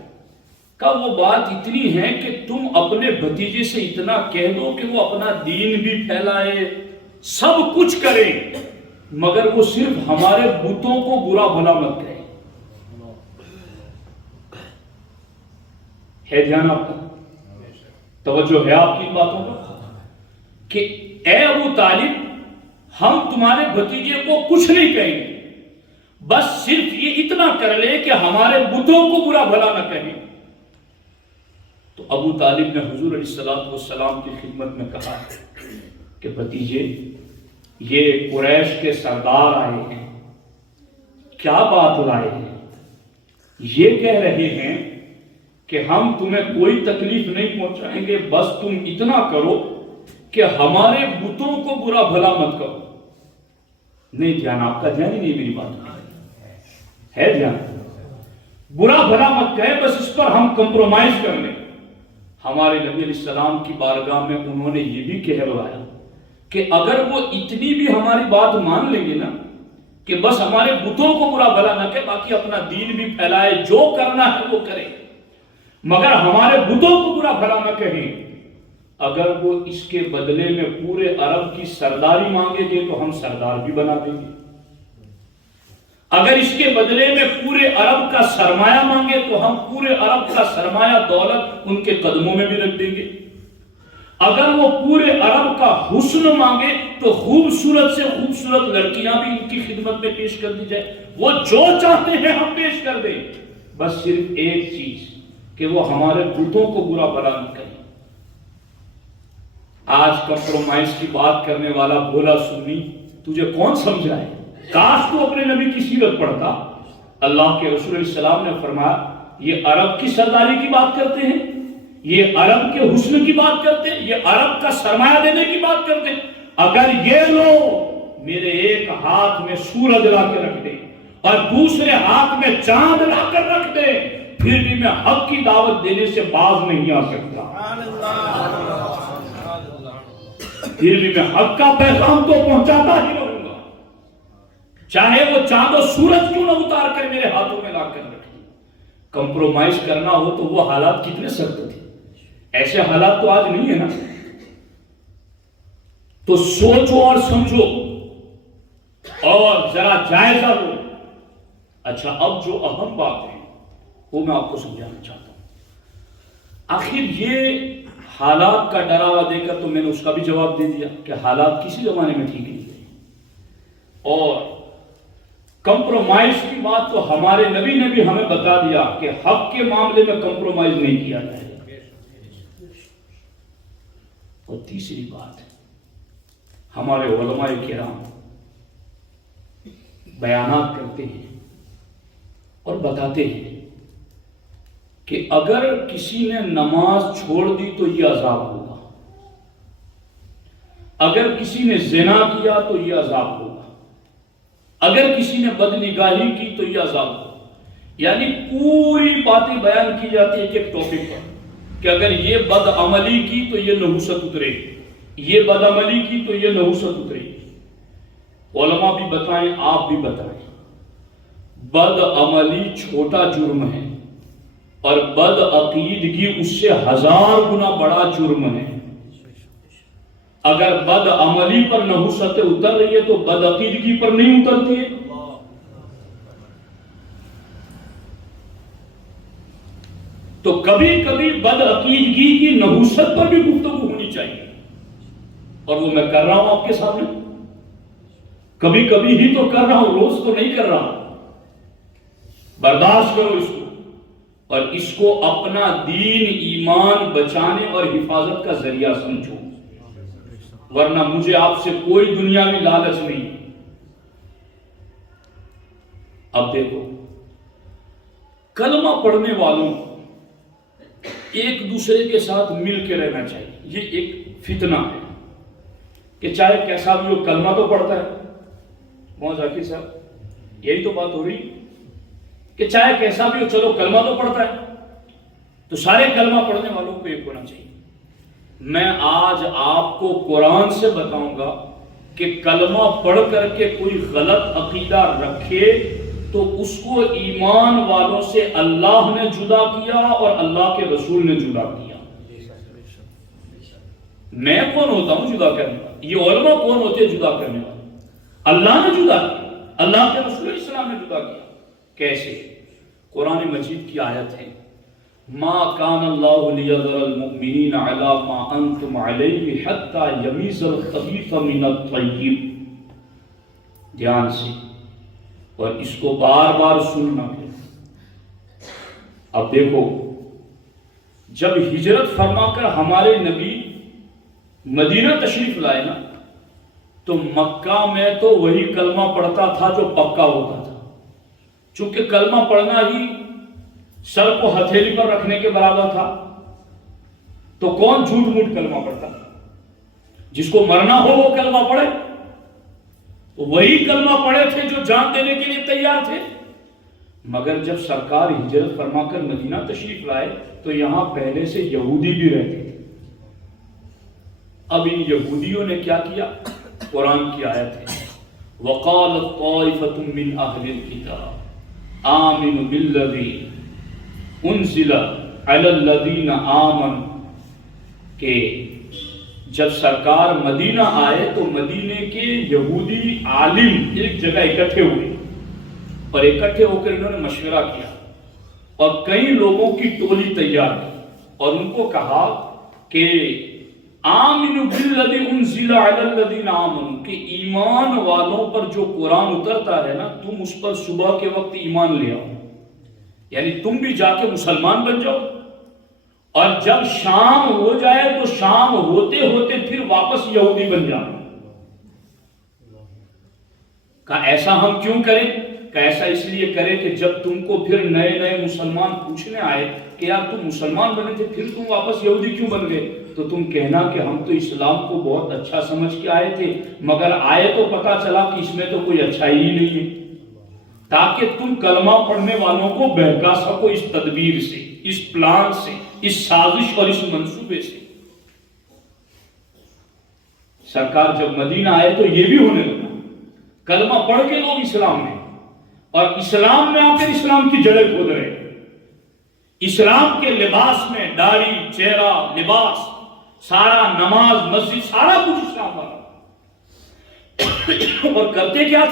کہا وہ بات اتنی ہے کہ تم اپنے بھتیجے سے اتنا کہہ دو کہ وہ اپنا دین بھی پھیلائے, سب کچھ کرے, مگر وہ صرف ہمارے بتوں کو برا بھلا مت کہے. ہے دھیان آپ کا؟ توجہ ہے آپ کی باتوں پر کہ اے ابو طالب ہم تمہارے بھتیجے کو کچھ نہیں کہیں گے, بس صرف یہ اتنا کر لے کہ ہمارے بتوں کو برا بھلا نہ کہیں. تو ابو طالب نے حضور علیہ السلام کی خدمت میں کہا کہ بھتیجے یہ قریش کے سردار آئے ہیں, کیا بات لائے ہیں؟ یہ کہہ رہے ہیں کہ ہم تمہیں کوئی تکلیف نہیں پہنچائیں گے, بس تم اتنا کرو کہ ہمارے بتوں کو برا بھلا مت کرو. نہیں دھیان, آپ کا دھیان ہی نہیں میری بات ہے دھیان. برا بھلا مت کہے, بس اس پر ہم کمپرومائز کر لیں. ہمارے نبی علیہ السلام کی بارگاہ میں انہوں نے یہ بھی کہلوایا کہ اگر وہ اتنی بھی ہماری بات مان لیں گے نا کہ بس ہمارے بتوں کو برا بھلا نہ کہ باقی اپنا دین بھی پھیلائے, جو کرنا ہے وہ کرے, مگر ہمارے بتوں کو برا بھلا نہ کہیں, اگر وہ اس کے بدلے میں پورے عرب کی سرداری مانگے گے تو ہم سردار بھی بنا دیں گے. اگر اس کے بدلے میں پورے عرب کا سرمایہ مانگے تو ہم پورے عرب کا سرمایہ دولت ان کے قدموں میں بھی رکھ دیں گے. اگر وہ پورے عرب کا حسن مانگے تو خوبصورت سے خوبصورت لڑکیاں بھی ان کی خدمت میں پیش کر دی جائے. وہ جو چاہتے ہیں ہم پیش کر دیں, بس صرف ایک چیز کہ وہ ہمارے بتوں کو برا بھلا نہ کریں. آج کمپرومائز کی بات کرنے والا بولا سنی تجھے کون سمجھائے؟ کاش تو اپنے نبی کی سیرت پڑھتا. اللہ کے رسول علیہ السلام نے فرمایا یہ عرب کی سرداری کی بات کرتے ہیں, یہ عرب کے حسن کی بات کرتے ہیں, یہ عرب کا سرمایہ دینے کی بات کرتے ہیں. اگر یہ لوگ میرے ایک ہاتھ میں سورج لا کے رکھ دیں اور دوسرے ہاتھ میں چاند لا کر رکھ دیں, پھر بھی میں حق کی دعوت دینے سے باز نہیں آ سکتا. پھر بھی میں حق کا پیغام تو پہنچاتا ہی رہوں گا, چاہے وہ چاند و سورج کیوں نہ اتار کر میرے ہاتھوں میں لا کر رکھے. کمپرومائز کرنا ہو تو وہ حالات کتنے سخت تھے, ایسے حالات تو آج نہیں ہے نا. تو سوچو اور سمجھو اور ذرا جائزہ لو. اچھا اب جو اہم بات ہے وہ میں آپ کو سمجھانا چاہتا ہوں. آخر یہ حالات کا ڈراوا دے کر تو میں نے اس کا بھی جواب دے دیا کہ حالات کسی زمانے میں ٹھیک نہیں تھے، اور کمپرومائز کی بات تو ہمارے نبی نے بھی ہمیں بتا دیا کہ حق کے معاملے میں کمپرومائز نہیں کیا جائے گا۔ اور تیسری بات، ہمارے علماء کرام بیانات کرتے ہیں اور بتاتے ہیں کہ اگر کسی نے نماز چھوڑ دی تو یہ عذاب ہوگا، اگر کسی نے زنا کیا تو یہ عذاب ہوگا، اگر کسی نے بدنگاہی کی تو یہ عذاب ہوگا۔ یعنی پوری باتیں بیان کی جاتی ہے ایک ٹاپک پر کہ اگر یہ بد عملی کی تو یہ نحوست اترے گی، یہ بد عملی کی تو یہ نحوست اترے گی۔ علماء بھی بتائیں، آپ بھی بتائیں، بد عملی چھوٹا جرم ہے اور بد عقیدگی اس سے 1000 گنا بڑا جرم ہے۔ اگر بد عملی پر نحوست اتر رہی ہے تو بد عقیدگی پر نہیں اترتی ہے۔ تو کبھی کبھی بد عقیدگی کی نحوست پر بھی گفتگو ہونی چاہیے، اور وہ میں کر رہا ہوں آپ کے سامنے، کبھی کبھی ہی تو کر رہا ہوں، روز تو نہیں کر رہا ہوں۔ برداشت کرو اس کو، اور اس کو اپنا دین ایمان بچانے اور حفاظت کا ذریعہ سمجھو، ورنہ مجھے آپ سے کوئی دنیاوی لالچ نہیں۔ اب دیکھو، کلمہ پڑھنے والوں ایک دوسرے کے ساتھ مل کے رہنا چاہیے۔ یہ ایک فتنہ ہے کہ چاہے کیسا بھی ہو کلمہ تو پڑھتا ہے۔ ذاکر صاحب یہی تو بات ہو رہی کہ چاہے کیسا بھی ہو چلو کلمہ تو پڑھتا ہے، تو سارے کلمہ پڑھنے والوں کو ایک ہونا چاہیے۔ میں آج آپ کو قرآن سے بتاؤں گا کہ کلمہ پڑھ کر کے کوئی غلط عقیدہ رکھے تو اس کو ایمان والوں سے اللہ نے جدا کیا اور اللہ کے رسول نے جدا کیا۔ میں کون ہوتا ہوں جدا کرنے والا؟ یہ علماء کون ہوتے ہیں جدا کرنے والے؟ اللہ نے جدا کیا، اللہ کے رسول اسلام نے جدا کیا۔ کیسے؟ قرآن مجید کی آیت ہے، ما کان اللہ لیذر المؤمنین علی ما انتم علیہ حتی یمیز الخبیث من الطیب۔ دھیان سے، اور اس کو بار بار سننا ہے۔ اب دیکھو، جب ہجرت فرما کر ہمارے نبی مدینہ تشریف لائے نا، تو مکہ میں تو وہی کلمہ پڑھتا تھا جو پکا ہوتا تھا۔ چونکہ کلمہ پڑھنا ہی سر کو ہتھیلی پر رکھنے کے برابر تھا، تو کون جھوٹ موٹ کلمہ پڑھتا؟ جس کو مرنا ہو وہ کلمہ پڑھے۔ تو وہی کلمہ پڑھے تھے جو جان دینے کے لیے تیار تھے۔ مگر جب سرکار ہجرت فرما کر مدینہ تشریف لائے تو یہاں پہلے سے یہودی بھی رہتے تھے۔ اب ان یہودیوں نے کیا کیا؟ قرآن کی آیت ہے، وَقَالَتْ طَائِفَةٌ مِّنْ أَهْلِ الْكِتَابِ آمِنُوا بِالَّذِي أُنزِلَ عَلَى الَّذِينَ آمَنُوا، کہ جب سرکار مدینہ آئے تو مدینے کے یہودی عالم ایک جگہ اکٹھے ہوئے، اور اکٹھے ہو کر انہوں نے مشورہ کیا اور کئی لوگوں کی ٹولی تیار کی، اور ان کو کہا کہ آمنوا بالذی انزل علی الذین آمنوا، کہ ایمان والوں پر جو قرآن اترتا ہے نا، تم اس پر صبح کے وقت ایمان لے آؤ، یعنی تم بھی جا کے مسلمان بن جاؤ، اور جب شام ہو جائے تو شام ہوتے ہوتے پھر واپس یہودی بن جاؤ۔ کہا ایسا ہم کیوں کریں؟ کہ ایسا اس لیے کرے کہ جب تم کو پھر نئے نئے مسلمان پوچھنے آئے کہ یار تم مسلمان بنے تھے پھر تم واپس یہودی کیوں بن گئے، تو تم کہنا کہ ہم تو اسلام کو بہت اچھا سمجھ کے آئے تھے، مگر آئے تو پتا چلا کہ اس میں تو کوئی اچھائی ہی نہیں ہے، تاکہ تم کلمہ پڑھنے والوں کو بہکا سکو اس تدبیر سے، اس پلان سے، اس سازش اور اس منصوبے سے۔ سرکار جب مدینہ آئے تو یہ بھی ہونے لگا، کلمہ پڑھ کے لوگ اسلام میں، اور اسلام میں آ کر اسلام کی جڑیں کھود رہے، اسلام کے لباس میں داڑھی چہرہ لباس سارا، نماز مسجد سارا کچھ اسلام والا۔ اور کرتے کیا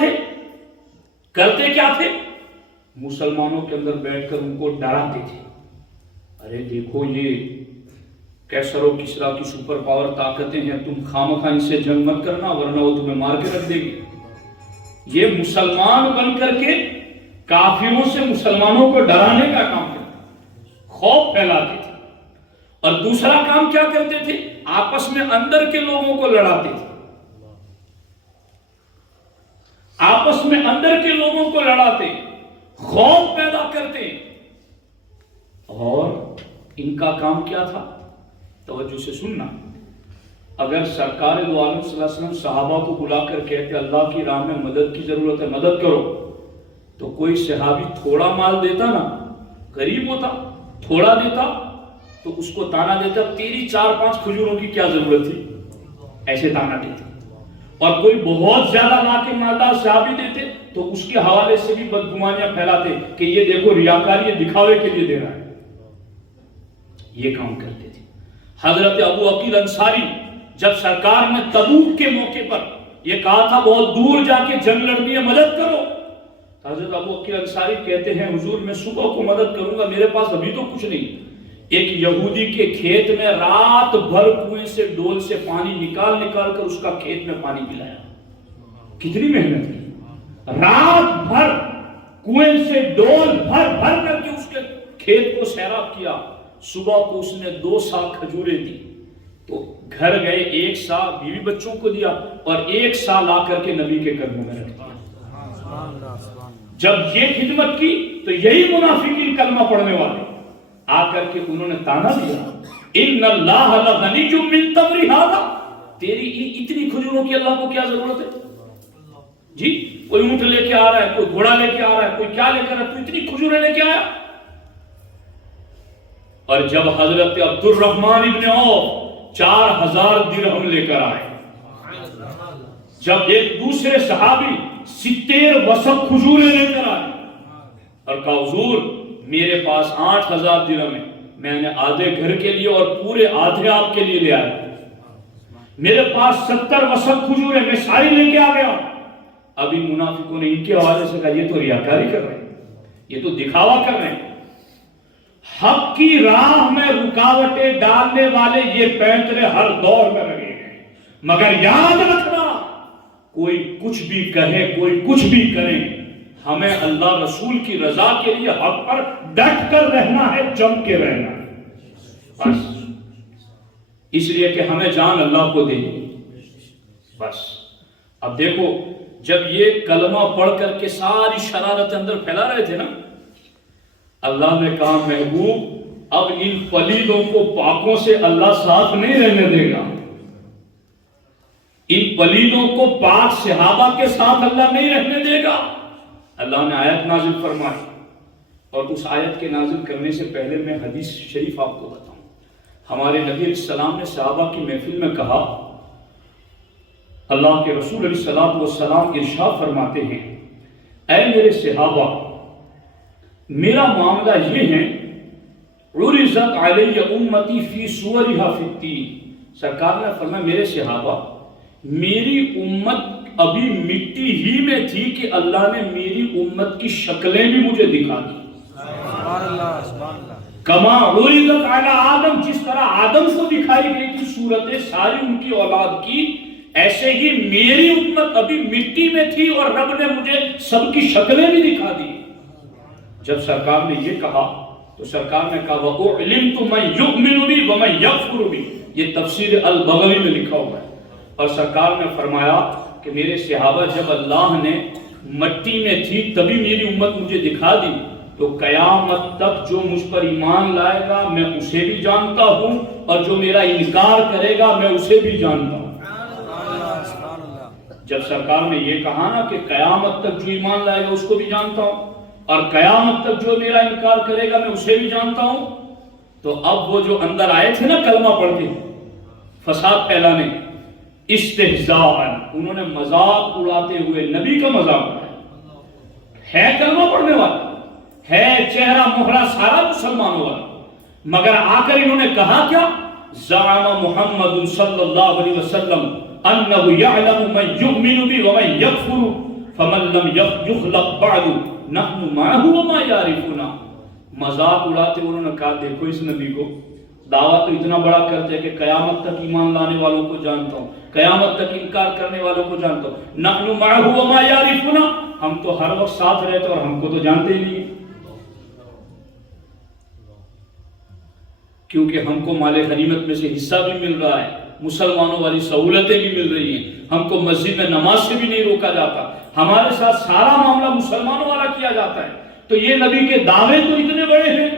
تھے؟ مسلمانوں کے اندر بیٹھ کر ان کو ڈراتے تھے، ارے دیکھو یہ کیسر و کسرا کی سپر پاور طاقتیں ہیں، تم خامخواہ ان سے جنگ مت کرنا ورنہ وہ تمہیں مار کے رکھ دے گی۔ یہ مسلمان بن کر کے کافروں سے مسلمانوں کو ڈرانے کا کام کرتے، خوف پھیلاتے تھے۔ اور دوسرا کام کیا کرتے تھے؟ آپس میں اندر کے لوگوں کو لڑاتے تھے، آپس میں اندر کے لوگوں کو لڑاتے، خوف پیدا کرتے۔ اور ان کا کام کیا تھا؟ توجہ سے سننا، اگر سرکار دو عالم صلی اللہ علیہ وسلم صحابہ کو بلا کر کہتے اللہ کی راہ میں مدد کی ضرورت ہے، مدد کرو، تو کوئی صحابی تھوڑا مال دیتا نا، غریب ہوتا، تھوڑا دیتا تو اس کو تانا دیتا تیری 4-5 کھجوروں کی کیا ضرورت تھی، ایسے تانا دیتے۔ اور کوئی بہت زیادہ لا کے مالدار صحابی دیتے تو اس کے حوالے سے بھی بدگمانیاں پھیلاتے کہ یہ دیکھو ریاکاری، یہ دکھاوے کے لیے دے رہا ہے۔ یہ کام کرتے تھے۔ حضرت ابو عقیل انصاری جب سرکار نے تبوک کے موقع پر یہ کہا تھا بہت دور جا کے جنگ لڑنی ہے، مدد کرو، حضرت ابو عقیل انصاری کہتے ہیں حضور میں صبح کو مدد کروں گا، میرے پاس ابھی تو کچھ نہیں۔ ایک یہودی کے کھیت میں رات بھر کنویں سے ڈول سے پانی نکال نکال کر اس کا کھیت میں پانی پلایا۔ کتنی محنت کی، رات بھر کنویں سے ڈول بھر بھر کر کے اس کے کھیت کو سیراب کیا۔ صبح کو اس نے 2 سا کھجوریں دی تو گھر گئے، 1 سا بیوی بچوں کو دیا اور 1 سا لا کر کے نبی کے قدموں میں رکھ دیا۔ جب یہ خدمت کی تو یہی منافقین کلمہ پڑھنے والے آ کر کے انہوں نے تانا دیا، ان اللہ لغنی من تمر ھذا، تیری اتنی کھجوروں کی اللہ کو کیا ضرورت ہے؟ جی کوئی اونٹ لے کے آ رہا ہے، کوئی گھوڑا لے کے آ رہا ہے، کوئی کیا لے کر آ رہا ہے، تو اتنی کھجوریں لے کے آیا؟ اور جب حضرت عبد الرحمن ابن عوف 4000 درہم لے کر آئے، جب ایک دوسرے صحابی 70 وسق کھجوریں لے کر آئے اور کہا حضور میرے پاس 8000 درہم ہے، میں نے آدھے گھر کے لیے اور پورے آدھے آپ کے لیے لے آیا، میرے پاس 70 وسق کھجوریں میں ساری لے کے آ گیا۔ اب ان منافقوں نے ان کے حوالے سے کہا یہ تو ریاکاری کر رہے ہیں، یہ تو دکھاوا کر رہے ہیں، حق کی راہ میں رکاوٹیں ڈالنے والے یہ پینترے ہر دور میں لگے ہیں، مگر یاد رکھنا کوئی کچھ بھی کہے، کوئی کچھ بھی کرے، ہمیں اللہ رسول کی رضا کے لیے حق پر ڈٹ کر رہنا ہے، جم کے رہنا ہے، بس اس لیے کہ ہمیں جان اللہ کو دے بس۔ اب دیکھو جب یہ کلمہ پڑھ کر کے ساری شرارت اندر پھیلا رہے تھے نا، اللہ نے کہا محبوب اب ان پلیدوں کو پاکوں سے اللہ ساتھ نہیں رہنے دے گا، ان پلیدوں کو پاک صحابہ کے ساتھ اللہ نہیں رہنے دے گا۔ اللہ نے آیت نازل فرمائی، اور اس آیت کے نازل کرنے سے پہلے میں حدیث شریف آپ کو بتاؤں۔ ہمارے نبی علیہ السلام نے صحابہ کی محفل میں کہا، اللہ کے رسول علیہ السلام ارشاد فرماتے ہیں، اے میرے صحابہ میرا معاملہ یہ ہے، عرضت علی امتی فی صورها فی التین، سرکار نے فرمایا میرے صحابہ میری امت ابھی مٹی ہی میں تھی کہ اللہ نے میری امت کی شکلیں بھی مجھے دکھا دی، کما عرضت علی آدم، جس طرح آدم کو دکھائی گئی تھی صورتیں ساری ان کی اولاد کی، ایسے ہی میری امت ابھی مٹی میں تھی اور رب نے مجھے سب کی شکلیں بھی دکھا دی۔ جب سرکار نے یہ کہا تو سرکار نے کہا وَأُعْلِمْتُ مَنْ يُؤْمِنُ بِي وَمَنْ يَكْفُرُ بِي، یہ تفسیر البغوی میں لکھا ہوا ہے۔ اور سرکار نے فرمایا کہ میرے صحابہ جب اللہ نے مٹی میں تھی تبھی میری امت مجھے دکھا دی، تو قیامت تک جو مجھ پر ایمان لائے گا میں اسے بھی جانتا ہوں، اور جو میرا انکار کرے گا میں اسے بھی جانتا ہوں۔ جب سرکار نے یہ کہا نا کہ قیامت تک جو ایمان لائے گا اس کو بھی جانتا ہوں، اور قیامت تک جو میرا انکار کرے گا میں اسے بھی جانتا ہوں، تو اب وہ جو اندر آئے تھے نا کلمہ پڑھ کے فساد پھیلانے، استہزاء، انہوں نے مذاق اڑاتے ہوئے نبی کا مذاق اڑایا، ہے کلمہ پڑھنے والا، ہے چہرہ مہرہ سارا مسلمانوں والا، مگر آ کر انہوں نے کہا کیا، زعم محمد صلی اللہ علیہ وسلم انه يعلم من يؤمن بي ومن يكفر فمن لم يخلق بعد نحن معه وما يعرفنا۔ مذاق اڑاتے انہوں نے کہا دیکھو اس نبی کو دعویٰ تو اتنا بڑا کرتے ہیں کہ قیامت تک ایمان لانے والوں کو جانتا ہوں، قیامت تک انکار کرنے والوں کو جانتا ہوں، نحن معہ وما یعرفنا، ہم تو ہر وقت ساتھ رہتے اور ہم کو تو جانتے ہی نہیں، کیونکہ ہم کو مال غنیمت میں سے حصہ بھی مل رہا ہے، مسلمانوں والی سہولتیں بھی مل رہی ہیں، ہم کو مسجد میں نماز سے بھی نہیں روکا جاتا، ہمارے ساتھ سارا معاملہ مسلمانوں والا کیا جاتا ہے۔ تو یہ نبی کے دعوے تو اتنے بڑے ہیں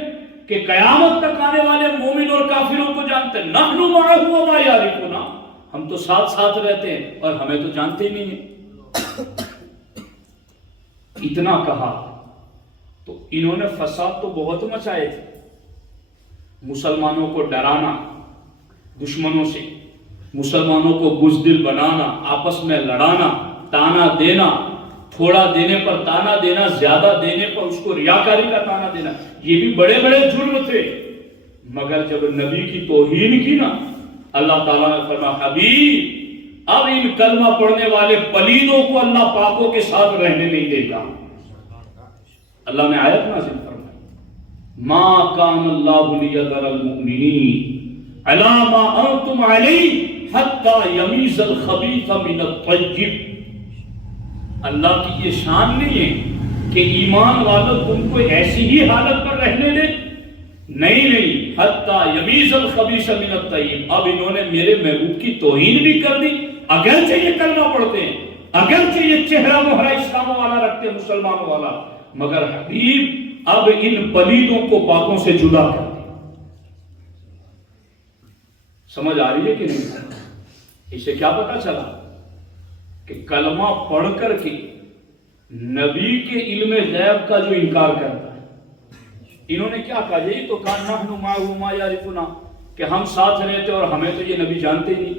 کہ قیامت تک آنے والے مومن اور کافروں کو جانتے ہیں، نحن معہ وما یعرفنا، ہم تو ساتھ ساتھ رہتے ہیں اور ہمیں تو جانتے ہی نہیں ہیں۔ اتنا کہا تو انہوں نے فساد تو بہت مچائے تھے، مسلمانوں کو ڈرانا دشمنوں سے، مسلمانوں کو بزدل بنانا، آپس میں لڑانا، تانا دینا، تھوڑا دینے پر تانا دینا، زیادہ دینے پر اس کو ریاکاری کا تانا دینا، یہ بھی بڑے بڑے جرم تھے۔ مگر جب نبی کی توہین کی نا، اللہ تعالیٰ نے فرمایا حبیب اب ان کلمہ پڑھنے والے پلیدوں کو اللہ پاکوں کے ساتھ رہنے نہیں دے گا۔ اللہ نے آیت نازل فرمائی ما کان اللہ لیذر المؤمنین علی ما انتم علیہ حتی یمیز الخبیث من الطیب۔ اللہ کی یہ شان نہیں ہے کہ ایمان والوں تم کو ایسی ہی حالت پر رہنے دے، نہیں، حتی یمیز الخبیث من الطیب۔ اب انہوں نے میرے محبوب کی توہین بھی کر دی، اگرچہ یہ کلمہ پڑھتے ہیں، اگرچہ یہ چہرہ مہرہ اسلام والا رکھتے ہیں، مسلمانوں والا، مگر حبیب اب ان پلیدوں کو پاکوں سے جدا کر دیا۔ سمجھ آ رہی ہے کہ نہیں؟ اسے کیا پتا چلا کہ کلمہ پڑھ کر کے نبی کے علم غیب کا جو انکار کرتا ہے، انہوں نے کیا کہا؟ یہی تو کہا نحن معہ وما یعرفنا، کہ ہم ساتھ رہتے اور ہمیں تو یہ نبی جانتے نہیں،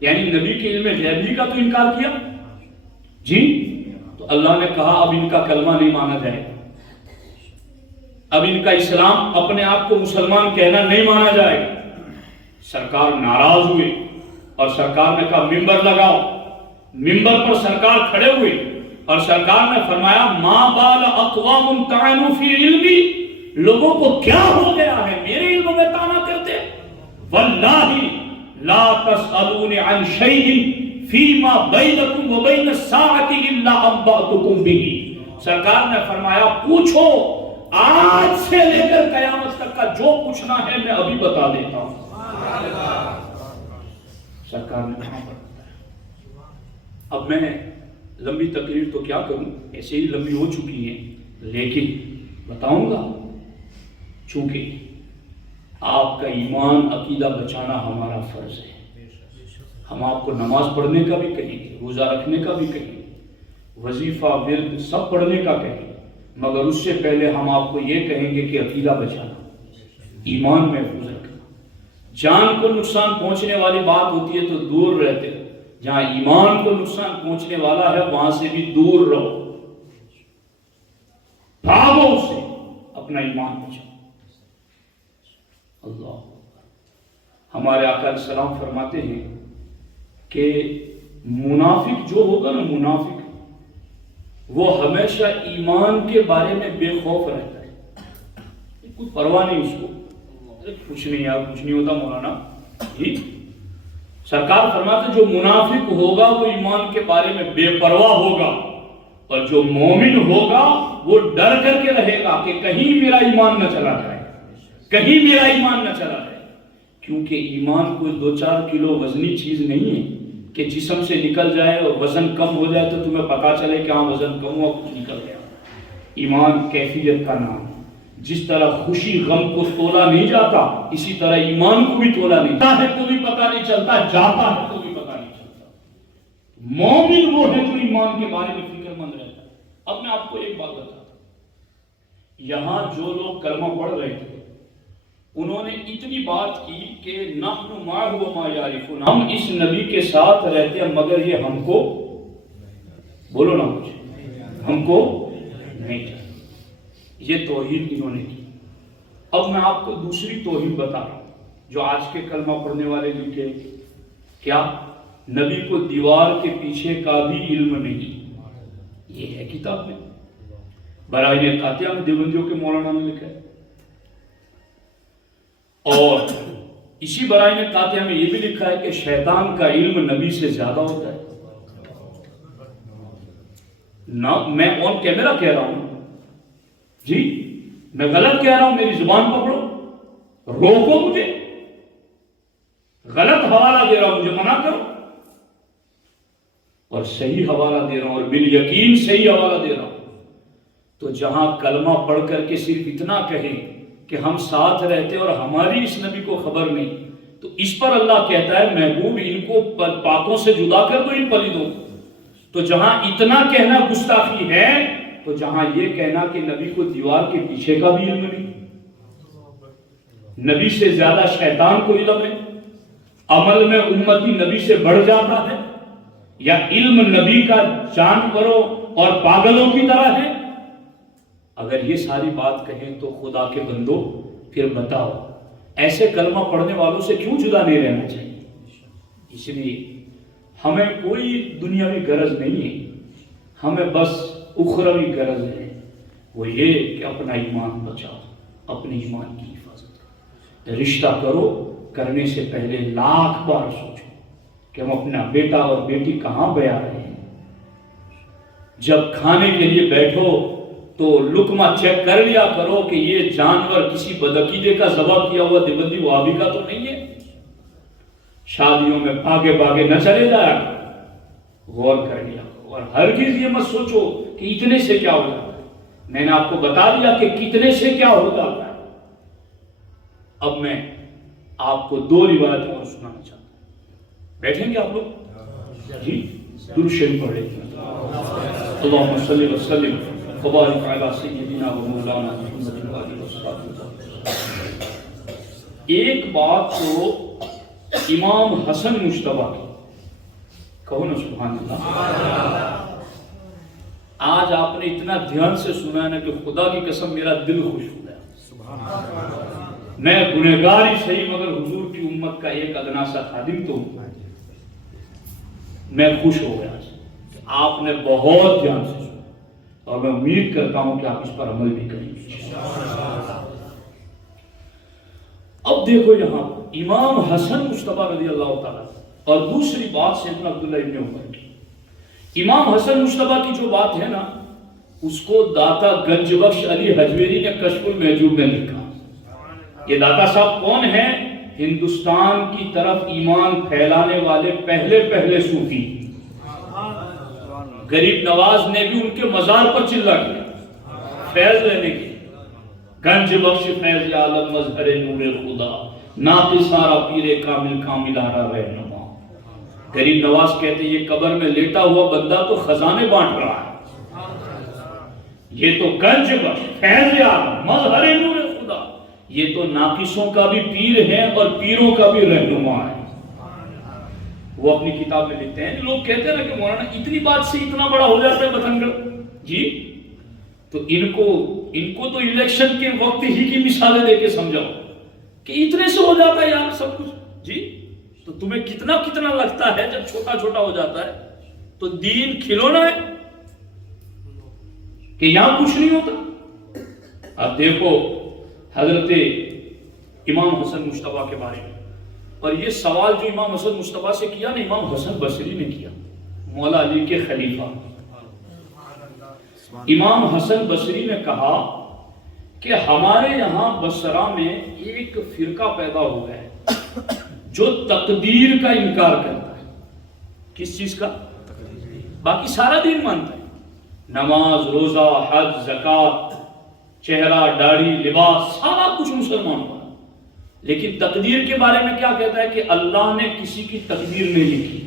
یعنی نبی کے علم غیبی کا تو انکار کیا جی۔ تو اللہ نے کہا اب ان کا کلمہ نہیں مانا جائے گا، اب ان کا اسلام اپنے آپ کو مسلمان کہنا نہیں مانا جائے گا۔ سرکار ناراض ہوئے اور سرکار نے کہا ممبر لگاؤ، ممبر پر سرکار کھڑے ہوئے اور سرکار نے فرمایا ما بال اقوام طعنوا فی علمی، لوگوں کو کیا ہو گیا ہے میرے علم میں طعنا کرتے، واللہ لا تسألون عن شیء فیما بینکم وبین الساعۃ الا انبأتکم بہ۔ سرکار نے فرمایا پوچھو، آج سے لے کر قیامت تک کا جو پوچھنا ہے میں ابھی بتا دیتا ہوں۔ سرکار نے کہا اب میں لمبی تقریر تو کیا کروں، ایسے ہی لمبی ہو چکی ہیں، لیکن بتاؤں گا، چونکہ آپ کا ایمان عقیدہ بچانا ہمارا فرض ہے۔ ہم آپ کو نماز پڑھنے کا بھی کہیں گے، روزہ رکھنے کا بھی کہیں گے، وظیفہ ورد سب پڑھنے کا کہیں گے، مگر اس سے پہلے ہم آپ کو یہ کہیں گے کہ عقیدہ بچانا، ایمان محفوظ رکھنا۔ جان کو نقصان پہنچنے والی بات ہوتی ہے تو دور رہتے ہو، جہاں ایمان کو نقصان پہنچنے والا ہے وہاں سے بھی دور رہو، بھاگو اس سے، اپنا ایمان بچاؤ۔ اللہ ہمارے آقا علیہ السلام فرماتے ہیں کہ منافق جو ہوگا نا، منافق وہ ہمیشہ ایمان کے بارے میں بے خوف رہتا ہے، کوئی پرواہ نہیں اس کو، کچھ نہیں یار، کچھ نہیں ہوتا مولانا جی۔ سرکار فرماتے جو منافق ہوگا وہ ایمان کے بارے میں بے پرواہ ہوگا، اور جو مومن ہوگا وہ ڈر کر کے رہے گا کہ کہیں میرا ایمان نہ چلا جائے، کہیں میرا ایمان نہ چلا جائے، کیونکہ ایمان کوئی 2-4 کلو وزنی چیز نہیں ہے کہ جسم سے نکل جائے اور وزن کم ہو جائے تو تمہیں پتا چلے کہ ہاں وزن کم ہوا، کچھ نکل گیا۔ ایمان کیفیت کا نام ہے، جس طرح خوشی غم کو تولا نہیں جاتا، اسی طرح ایمان کو بھی تولا نہیں جاتا ہے تو بھی پتا نہیں چلتا، جاتا ہے تو بھی پتا نہیں چلتا۔ مومن وہ ہے جو ایمان کے بارے میں فکر مند رہتا ہے۔ اب میں آپ کو ایک بات بتاتا ہوں، یہاں جو لوگ کلمہ پڑھ رہے تھے انہوں نے اتنی بات کی کہ نحن معہ وما یعرفون، ہم اس نبی کے ساتھ رہتے ہیں مگر یہ ہم کو، بولو نا کچھ، ہم کو نہیں چاہتے، یہ توہین انہوں نے کی۔ اب میں آپ کو دوسری توہین بتا رہا ہوں جو آج کے کلمہ پڑھنے والے لکھے، کیا نبی کو دیوار کے پیچھے کا بھی علم نہیں، یہ ہے کتاب میں، برائے قاطعہ میں دیوبندیوں کے مولانا نے لکھا ہے۔ اور اسی برائی نے کہتے ہمیں یہ بھی لکھا ہے کہ شیطان کا علم نبی سے زیادہ ہوتا ہے. نہ میں آن کیمرہ کہہ رہا ہوں جی، میں غلط کہہ رہا ہوں، میری زبان پکڑو، روکو مجھے، غلط حوالہ دے رہا ہوں مجھے منع کرو، اور صحیح حوالہ دے رہا ہوں اور بالیقین صحیح حوالہ دے رہا ہوں. تو جہاں کلمہ پڑھ کر کے صرف اتنا کہیں کہ ہم ساتھ رہتے اور ہماری اس نبی کو خبر نہیں، تو اس پر اللہ کہتا ہے محبوب ان کو پاکوں سے جدا کر دو ان پلیدوں. تو جہاں اتنا کہنا گستاخی ہے، تو جہاں یہ کہنا کہ نبی کو دیوار کے پیچھے کا بھی علم نہیں، نبی سے زیادہ شیطان کو علم ہے، عمل میں امتی نبی سے بڑھ جاتا ہے، یا علم نبی کا جانوروں اور پاگلوں کی طرح ہے. اگر یہ ساری بات کہیں تو خدا کے بندو پھر بتاؤ ایسے کلمہ پڑھنے والوں سے کیوں جدا نہیں رہنا چاہیے؟ اس لیے ہمیں کوئی دنیاوی غرض نہیں ہے، ہمیں بس اخروی غرض ہے، وہ یہ کہ اپنا ایمان بچاؤ، اپنے ایمان کی حفاظت کرو. رشتہ کرو، کرنے سے پہلے 1,00,000 بار سوچو کہ ہم اپنا بیٹا اور بیٹی کہاں بیا رہے ہیں. جب کھانے کے لیے بیٹھو تو لقمہ چیک کر لیا کرو کہ یہ جانور کسی بدعقیدے کا ذبح کیا ہوا دیوبندی وہابی کا تو نہیں ہے. شادیوں میں بھاگے بھاگے نہ چلے جایا کرو، غور کر لیا کرو، اور ہرگز یہ مت سوچو کہ اتنے سے کیا ہو جاتا ہے. میں نے آپ کو بتا دیا کہ کتنے سے کیا ہو جاتا ہے. اب میں آپ کو 2 روایتیں اور سنانا چاہتا ہوں. بیٹھیں گے آپ لوگ؟ جی درود شریف پڑھ لیں. اللہم صلی وسلم وبارک علی سیدنا و مولانا محمد و آلہ وصحبہ. ایک بات تو امام حسن مجتبیٰ کی، کہو نا سبحان اللہ. آج آپ نے اتنا دھیان سے سنا ہے نا کہ خدا کی قسم میرا دل خوش ہو گیا. میں گنہگار ہی صحیح مگر حضور کی امت کا ایک ادنا سا خادم تو ہوں. میں خوش ہو گیا کہ آپ نے بہت دھیان سے سنا، اور میں امید کرتا ہوں کہ آپ اس پر عمل بھی کریں گے. اب دیکھو یہاں امام حسن مجتبیٰ رضی اللہ تعالیٰ، اور دوسری بات سیدنا عبداللہ ابن عمر کی. امام حسن مجتبیٰ کی جو بات ہے نا، اس کو داتا گنج بخش علی حجویری نے کشف المحجوب میں لکھا. یہ داتا صاحب کون ہیں؟ ہندوستان کی طرف ایمان پھیلانے والے پہلے صوفی. غریب نواز نے بھی ان کے مزار پر چلا کیا فیض لینے کے. گنج بخش فیض عالم مظہر نور خدا، ناقص سارا پیر کامل کامل آرا رہنما. غریب نواز کہتے یہ قبر میں لیٹا ہوا بندہ تو خزانے بانٹ رہا ہے، یہ تو گنج بخش فیض عالم مظہر نور خدا، یہ تو ناقصوں کا بھی پیر ہے اور پیروں کا بھی رہنما ہے. وہ اپنی کتاب میں لکھتے ہیں. لوگ کہتے ہیں نا کہ مولانا اتنی بات سے اتنا بڑا ہو جاتا ہے بتنگڑ جی. تو ان کو تو الیکشن کے وقت ہی کی مثالیں دے کے سمجھاؤ کہ اتنے سے ہو جاتا ہے یار سب کچھ جی. تو تمہیں کتنا لگتا ہے جب چھوٹا چھوٹا ہو جاتا ہے. تو دین کھلونا ہے کہ یہاں کچھ نہیں ہوتا. اب دیکھو حضرت امام حسن مجتبیٰ کے بارے میں، اور یہ سوال جو امام حسن مجتبیٰ سے کیا نا، امام حسن بصری نے کیا، مولا علی کے خلیفہ. امام حسن بصری نے کہا کہ ہمارے یہاں بصرہ میں ایک فرقہ پیدا ہوا ہے جو تقدیر کا انکار کرتا ہے. کس چیز کا؟ باقی سارا دین مانتا ہے، نماز روزہ حج زکوٰۃ چہرہ داڑھی لباس سارا کچھ مسلمان کا، لیکن تقدیر کے بارے میں کیا کہتا ہے کہ اللہ نے کسی کی تقدیر نہیں لکھی.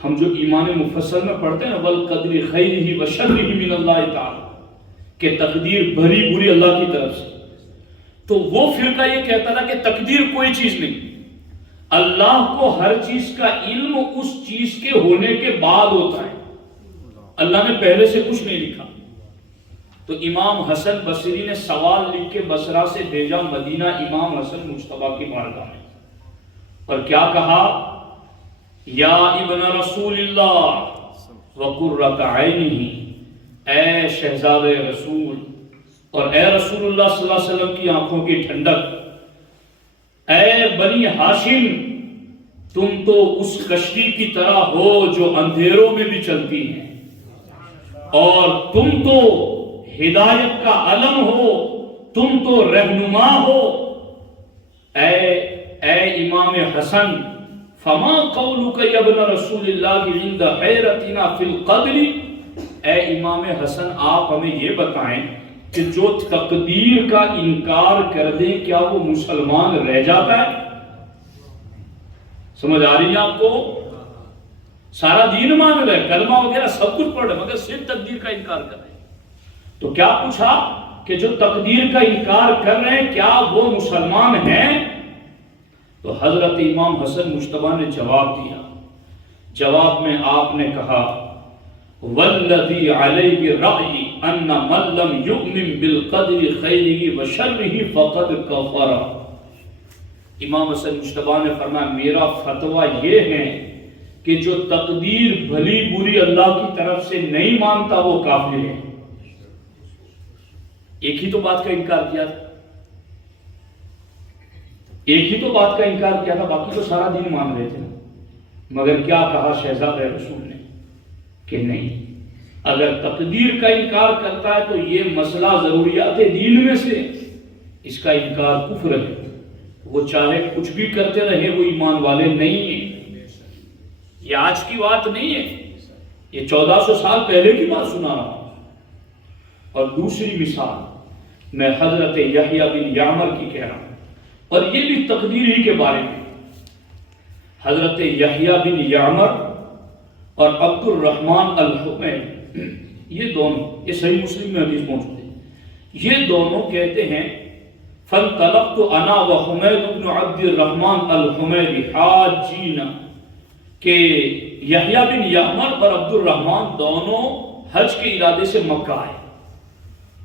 ہم جو ایمان مفصل میں پڑھتے ہیں والقدر خیرہ وشرہ من اللہ تعالی، کہ تقدیر بھری بری اللہ کی طرف سے. تو وہ فرقہ یہ کہتا تھا کہ تقدیر کوئی چیز نہیں، اللہ کو ہر چیز کا علم اس چیز کے ہونے کے بعد ہوتا ہے، اللہ نے پہلے سے کچھ نہیں لکھا. تو امام حسن بصری نے سوال لکھ کے بصرہ سے بھیجا مدینہ امام حسن مجتبیٰ کی بارگاہ میں، اور کیا کہا؟ یا ابن رسول اللہ وقرۃ عینہ، اے شہزادہ رسول اور اے رسول اللہ صلی اللہ علیہ وسلم کی آنکھوں کی ٹھنڈک، اے بنی ہاشم، تم تو اس کشتی کی طرح ہو جو اندھیروں میں بھی چلتی ہے، اور تم تو ہدایت کا علم ہو، تم تو رہنما ہو۔ اے امام حسن، فما قولک یا ابن رسول اللہ عند حیرتنا فی القدر، اے امام حسن آپ ہمیں یہ بتائیں کہ جو تقدیر کا انکار کر دے کیا وہ مسلمان رہ جاتا ہے؟ سمجھ آ رہی ہے آپ کو؟ سارا دین مان رہے، کلمہ وغیرہ سب کچھ پڑھ رہے، مگر صرف تقدیر کا انکار کر رہے ہیں۔ تو کیا پوچھا کہ جو تقدیر کا انکار کر رہے ہیں کیا وہ مسلمان ہیں؟ تو حضرت امام حسن مجتبیٰ نے جواب دیا۔ جواب میں آپ نے کہا والذی علیہ رأی ان من لم یؤمن بالقدر خیرہ وشرہ فقد کفر۔ امام حسن مجتبیٰ نے فرمایا میرا فتویٰ یہ ہے کہ جو تقدیر بھلی بری اللہ کی طرف سے نہیں مانتا وہ کافر ہے۔ ایک ہی تو بات کا انکار کیا تھا، ایک ہی تو بات کا انکار کیا تھا، باقی تو سارا دین مان رہے تھے، مگر کیا کہا شہزادہ رسول نے کہ نہیں، اگر تقدیر کا انکار کرتا ہے تو یہ مسئلہ ضروریات دین میں سے، اس کا انکار کفر ہے، وہ چاہے کچھ بھی کرتے رہے وہ ایمان والے نہیں ہیں۔ یہ آج کی بات نہیں ہے، یہ 1400 سال پہلے کی بات سنا رہا ہوں۔ اور دوسری مثال میں حضرت یحییٰ بن یعمر کی کہہ رہا ہوں، اور یہ بھی تقدیر ہی کے بارے میں۔ حضرت یحییٰ بن یعمر اور عبد الرحمن الحمیری، یہ دونوں، یہ صحیح مسلم میں حدیث موجود ہے، یہ دونوں کہتے ہیں فانطلقت انا وحمید بن عبد الرحمن الحمیری حاجین، کہ یحییٰ بن یعمر اور عبد الرحمن دونوں حج کے ارادے سے مکہ آئے،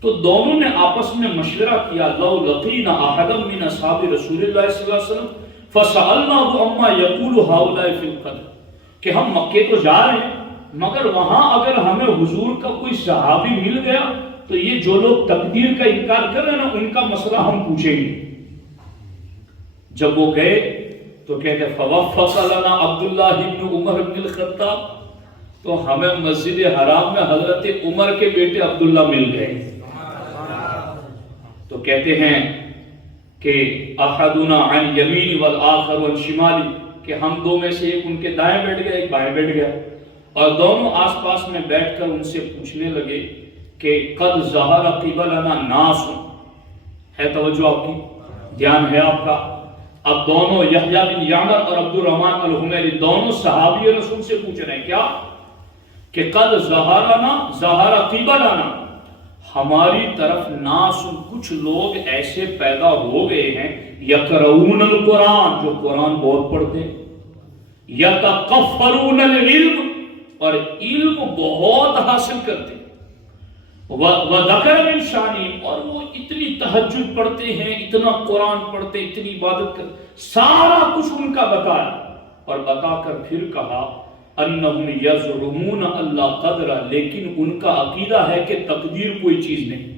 تو دونوں نے آپس میں مشورہ کیا لو لقینا احدا من اصحاب رسول اللہ صلی اللہ علیہ وسلم فسألناه عما يقول هؤلاء في القدر، کہ ہم مکے تو جا رہے ہیں مگر وہاں اگر ہمیں حضور کا کوئی صحابی مل گیا تو یہ جو لوگ تقدیر کا انکار کر رہے ہیں نا ان کا مسئلہ ہم پوچھیں گے۔ جب وہ گئے تو کہتے فوفق لنا عبداللہ بن عمر بن الخطاب، تو ہمیں مسجد حرام میں حضرت عمر کے بیٹے عبداللہ مل گئے۔ تو کہتے ہیں کہ احدنا عن یمین والآخر عن شمال، کہ ہم دو میں سے ایک ان کے دائیں بیٹھ گیا ایک بائیں بیٹھ گیا، اور دونوں آس پاس میں بیٹھ کر ان سے پوچھنے لگے کہ قد ظہر قبلنا ناس، ہے توجہ آپ کی، دھیان ہے آپ کا؟ اب دونوں یحییٰ بن یعمر اور عبد الرحمن الحمیری دونوں صحابی رسول سے پوچھ رہے ہیں کیا کہ قد ظہر قبلنا، ہماری طرف ناس، کچھ لوگ ایسے پیدا ہو گئے ہیں یقرؤون القرآن، جو قرآن بہت پڑھتے ہیں، یتقفرون العلم، اور علم بہت حاصل کرتے ہیں، وذکر من شانی، اور وہ اتنی تہجد پڑھتے ہیں، اتنا قرآن پڑھتے ہیں، اتنی عبادت کرتے، سارا کچھ ان کا بتایا، اور بتا کر پھر کہا انہم یزعمون اللہ قدر، لیکن ان کا عقیدہ ہے کہ تقدیر کوئی چیز نہیں۔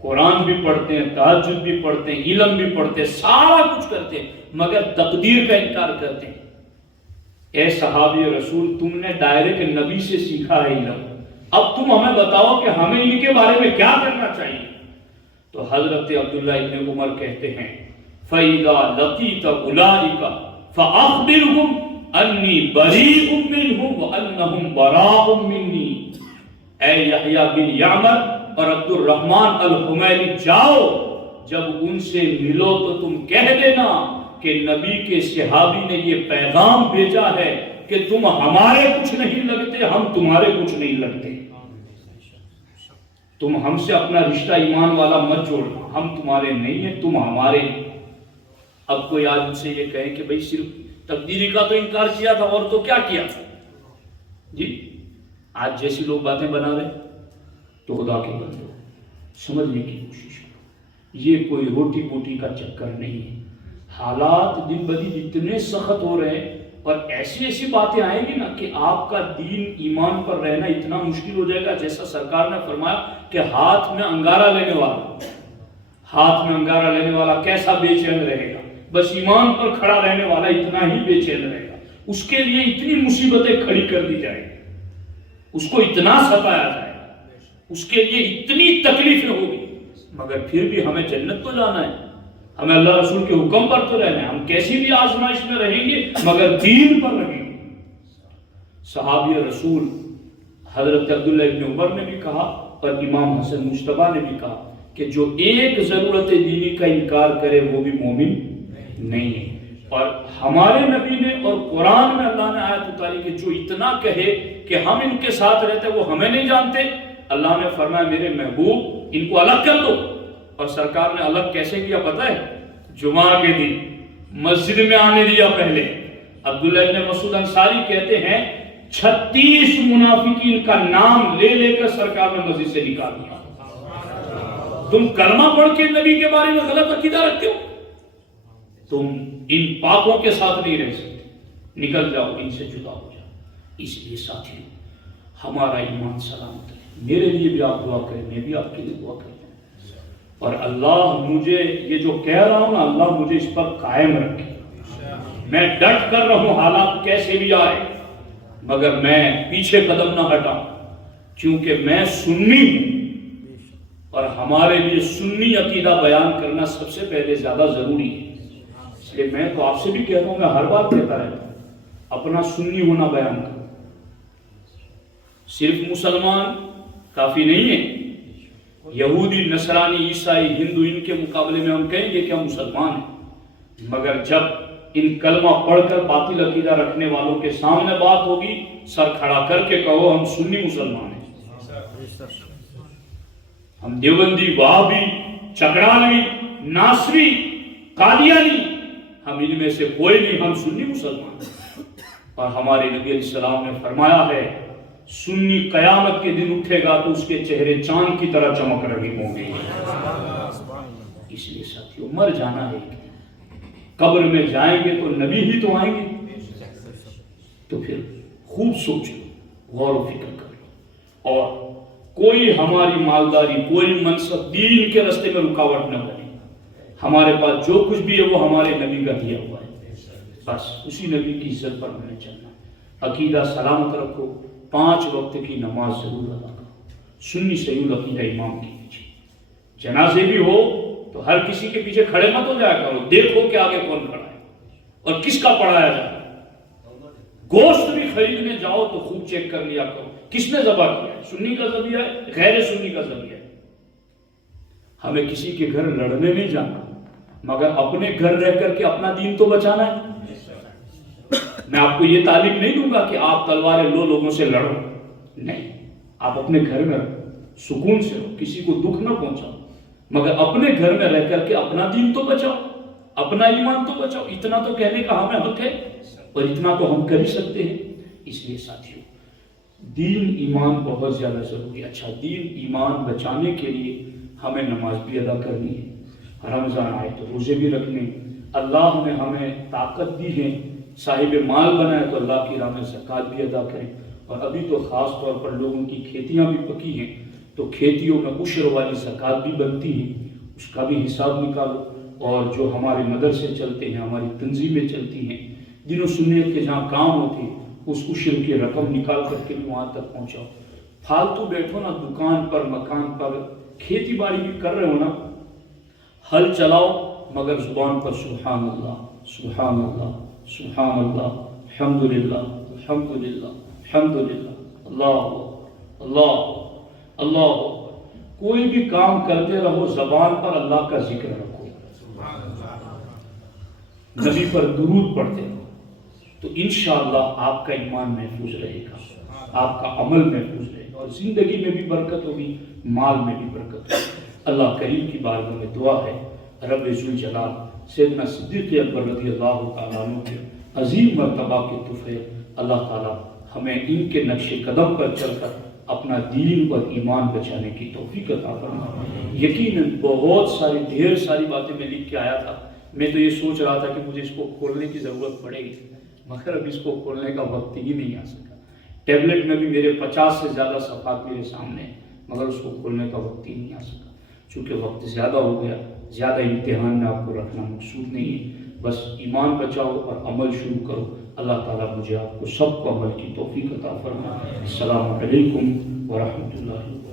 قرآن بھی پڑھتے ہیں، تہجد بھی پڑھتے ہیں، علم بھی پڑھتے ہیں، سارا کچھ کرتے ہیں، مگر تقدیر کا انکار کرتے ہیں۔ اے صحابی رسول، تم نے ڈائریکٹ نبی سے سیکھا ہے علم، اب تم ہمیں بتاؤ کہ ہمیں ان کے بارے میں کیا کرنا چاہیے؟ تو حضرت عبداللہ ابن عمر کہتے ہیں فَإِذَا لَقِيتَ أُولَٰئِكَ فَأَخْبِرْهُمْ انی بریء منہم وانہم براء منی، اے یحییٰ بن یعمر اور عبد الرحمن الحمیری جاؤ، جب ان سے ملو تو تم کہہ دینا کہ نبی کے صحابی نے یہ پیغام بھیجا ہے کہ تم ہمارے کچھ نہیں لگتے، ہم تمہارے کچھ نہیں لگتے، تم ہم سے اپنا رشتہ ایمان والا مت جوڑنا، ہم تمہارے نہیں ہیں، تم ہمارے ہیں۔ اب کوئی آدمی سے یہ کہے کہ بھئی صرف تقدیری کا تو انکار کیا تھا اور تو کیا کیا تھا؟ جی آج جیسی لوگ باتیں بنا رہے تو خدا کے بندو سمجھنے کی کوشش کرو، یہ کوئی روٹی پوٹی کا چکر نہیں ہے۔ حالات دن بدن اتنے سخت ہو رہے ہیں، اور ایسی ایسی باتیں آئیں گی نا کہ آپ کا دین ایمان پر رہنا اتنا مشکل ہو جائے گا، جیسا سرکار نے فرمایا کہ ہاتھ میں انگارہ لینے والا کیسا بے چین رہے گا، بس ایمان پر کھڑا رہنے والا اتنا ہی بے چین رہے گا، اس کے لیے اتنی مصیبتیں کھڑی کر دی جائیں گی، اس کو اتنا ستایا جائے گا، اس کے لیے اتنی تکلیفیں ہوگی، مگر پھر بھی ہمیں جنت تو جانا ہے، ہمیں اللہ رسول کے حکم پر تو رہنا ہے، ہم کیسی بھی آزمائش میں رہیں گے مگر دین پر رہیں گے۔ صحابی رسول حضرت عبداللہ ابن عمر نے بھی کہا اور امام حسن مجتبیٰ نے بھی کہا کہ جو ایک ضرورت دینی کا انکار کرے وہ بھی مومن نہیں ہے، اور ہمارے نبی نے اور قرآن میں اللہ نے آیت اتاری کہ جو اتنا کہے کہ ہم ان کے ساتھ رہتے وہ ہمیں نہیں جانتے، اللہ نے فرمایا میرے محبوب ان کو الگ کر دو، اور سرکار نے الگ کیسے کیا پتہ ہے؟ جمعہ کے دن مسجد میں آنے دیا پہلے۔ عبداللہ ابن مسعود انصاری کہتے ہیں 36 منافقین کا نام لے لے کر سرکار نے مسجد سے نکال دیا۔ تم کلمہ پڑھ کے نبی کے بارے میں غلط عقیدہ رکھتے ہو، تم ان پاکوں کے ساتھ نہیں رہ سکتے، نکل جاؤ، ان سے جدا ہو جاؤ۔ اس لیے ساتھیوں ہمارا ایمان سلامت ہے، میرے لیے بھی آپ دعا کریں، میں بھی آپ کے لیے دعا کریں، اور اللہ مجھے یہ جو کہہ رہا ہوں نا، اللہ مجھے اس پر قائم رکھے، میں ڈٹ کر رہوں حالات کیسے بھی آئے، مگر میں پیچھے قدم نہ ہٹاؤں، کیونکہ میں سنی ہوں، اور ہمارے لیے سنی عقیدہ بیان کرنا سب سے پہلے زیادہ ضروری ہے۔ اس لیے میں تو آپ سے بھی کہتا ہوں، میں ہر بار کہتا رہتا ہوں، اپنا سنی ہونا بیان کرو۔ صرف مسلمان کافی نہیں ہے، یہودی، نصرانی، عیسائی، ہندو، ان کے مقابلے میں ہم کہیں گے کہ ہم مسلمان ہیں، مگر جب ان کلمہ پڑھ کر باطل عقیدہ رکھنے والوں کے سامنے بات ہوگی، سر کھڑا کر کے کہو ہم سنی مسلمان ہیں، ہم دیوبندی، وہابی، چکڑالوی، ناصری، قادیانی، ہم ان میں سے کوئی نہیں، ہم سنی مسلمان ہیں۔ اور ہمارے نبی علیہ السلام نے فرمایا ہے سنی قیامت کے دن اٹھے گا تو اس کے چہرے چاند کی طرح چمک رہے ہوں گے۔ اس لیے ساتھیوں مر جانا ہے، قبر میں جائیں گے تو نبی ہی تو آئیں گے، تو پھر خوب سوچو، غور و فکر کرو، اور کوئی ہماری مالداری، کوئی منصب دین کے راستے میں رکاوٹ نہ بنے۔ ہمارے پاس جو کچھ بھی ہے وہ ہمارے نبی کا دیا ہوا ہے، بس اسی نبی کی عزت پر ہمیں چلنا۔ عقیدہ سلامت رکھو، 5 وقت کی نماز ضرور ادا کرو، سنی صحیح عقیدہ امام کے پیچھے، جنازے بھی ہو تو ہر کسی کے پیچھے کھڑے مت ہو جایا کرو، دیکھو کہ آگے کون کھڑا ہے اور کس کا پڑھایا جائے۔ گوشت بھی خریدنے جاؤ تو خوب چیک کر لیا کرو کس نے ذبح کیا ہے، سنی کا ذبیحہ ہے، غیر سنی کا ذبیحہ ہے۔ ہمیں کسی کے گھر لڑنے نہیں جانا، مگر اپنے گھر رہ کر کے اپنا دین تو بچانا ہے۔ میں آپ کو یہ تعلیم نہیں دوں گا کہ آپ تلواریں لو لوگوں سے لڑو، نہیں، آپ اپنے گھر میں رہو، سکون سے رہو، کسی کو دکھ نہ پہنچاؤ، مگر اپنے گھر میں رہ کر کے اپنا دین تو بچاؤ، اپنا ایمان تو بچاؤ۔ اتنا تو کہنے کا ہمیں حق ہے اور اتنا تو ہم کر ہی سکتے ہیں۔ اس لیے ساتھیوں دین ایمان بہت زیادہ ضروری ہے۔ اچھا، دین ایمان بچانے کے لیے ہمیں نماز بھی ادا کرنی ہے، رمضان آئے تو روزے بھی رکھنے، اللہ نے ہمیں طاقت دی ہے، صاحب مال بنائے تو اللہ کی راہ میں زکوٰۃ بھی ادا کریں، اور ابھی تو خاص طور پر لوگوں کی کھیتیاں بھی پکی ہیں تو کھیتیوں میں عشر والی زکوٰۃ بھی بنتی ہے، اس کا بھی حساب نکالو، اور جو ہمارے مدرسے چلتے ہیں، ہماری تنظیمیں چلتی ہیں، دین و سنت کے جہاں کام ہوتے ہیں، اس عشر کی رقم نکال کر کے بھی وہاں تک پہنچاؤ۔ فالتو بیٹھو نا دکان پر، مکان پر، کھیتی باڑی بھی کر رہے ہو نا، ہل چلاؤ مگر زبان پر سبحان اللہ، سبحان اللہ، سبحان اللہ، الحمدللہ، الحمدللہ، الحمدللہ، اللہ اللہ اللہ۔ کوئی بھی کام کرتے رہو زبان پر اللہ کا ذکر رکھو، نبی پر درود پڑھتے رہو، تو انشاءاللہ آپ کا ایمان محفوظ رہے گا، آپ کا عمل محفوظ رہے گا، اور زندگی میں بھی برکت ہوگی، مال میں بھی برکت ہوگی۔ اللہ کریم کی بارگاہ میں دعا ہے، رب ذوالجلال سیدنا صدیق اکبر رضی اللہ تعالیٰ عنہ کے عظیم مرتبہ کے تحفے اللہ تعالیٰ ہمیں ان کے نقش قدم پر چل کر اپنا دین اور ایمان بچانے کی توفیق عطا فرمائے۔ یقیناً بہت ساری ڈھیر ساری باتیں میں لکھ کے آیا تھا، میں تو یہ سوچ رہا تھا کہ مجھے اس کو کھولنے کی ضرورت پڑے گی، مگر اب اس کو کھولنے کا وقت ہی نہیں آ سکا۔ ٹیبلٹ میں بھی میرے 50 سے زیادہ صفحات میرے سامنے ہیں، مگر اس کو کھولنے کا وقت ہی نہیں آ سکا، چونکہ وقت زیادہ ہو گیا۔ زیادہ امتحان میں آپ کو رکھنا مقصود نہیں ہے، بس ایمان بچاؤ اور عمل شروع کرو۔ اللہ تعالیٰ مجھے آپ کو سب کو عمل کی توفیق عطا فرمائے۔ السلام علیکم ورحمۃ اللہ۔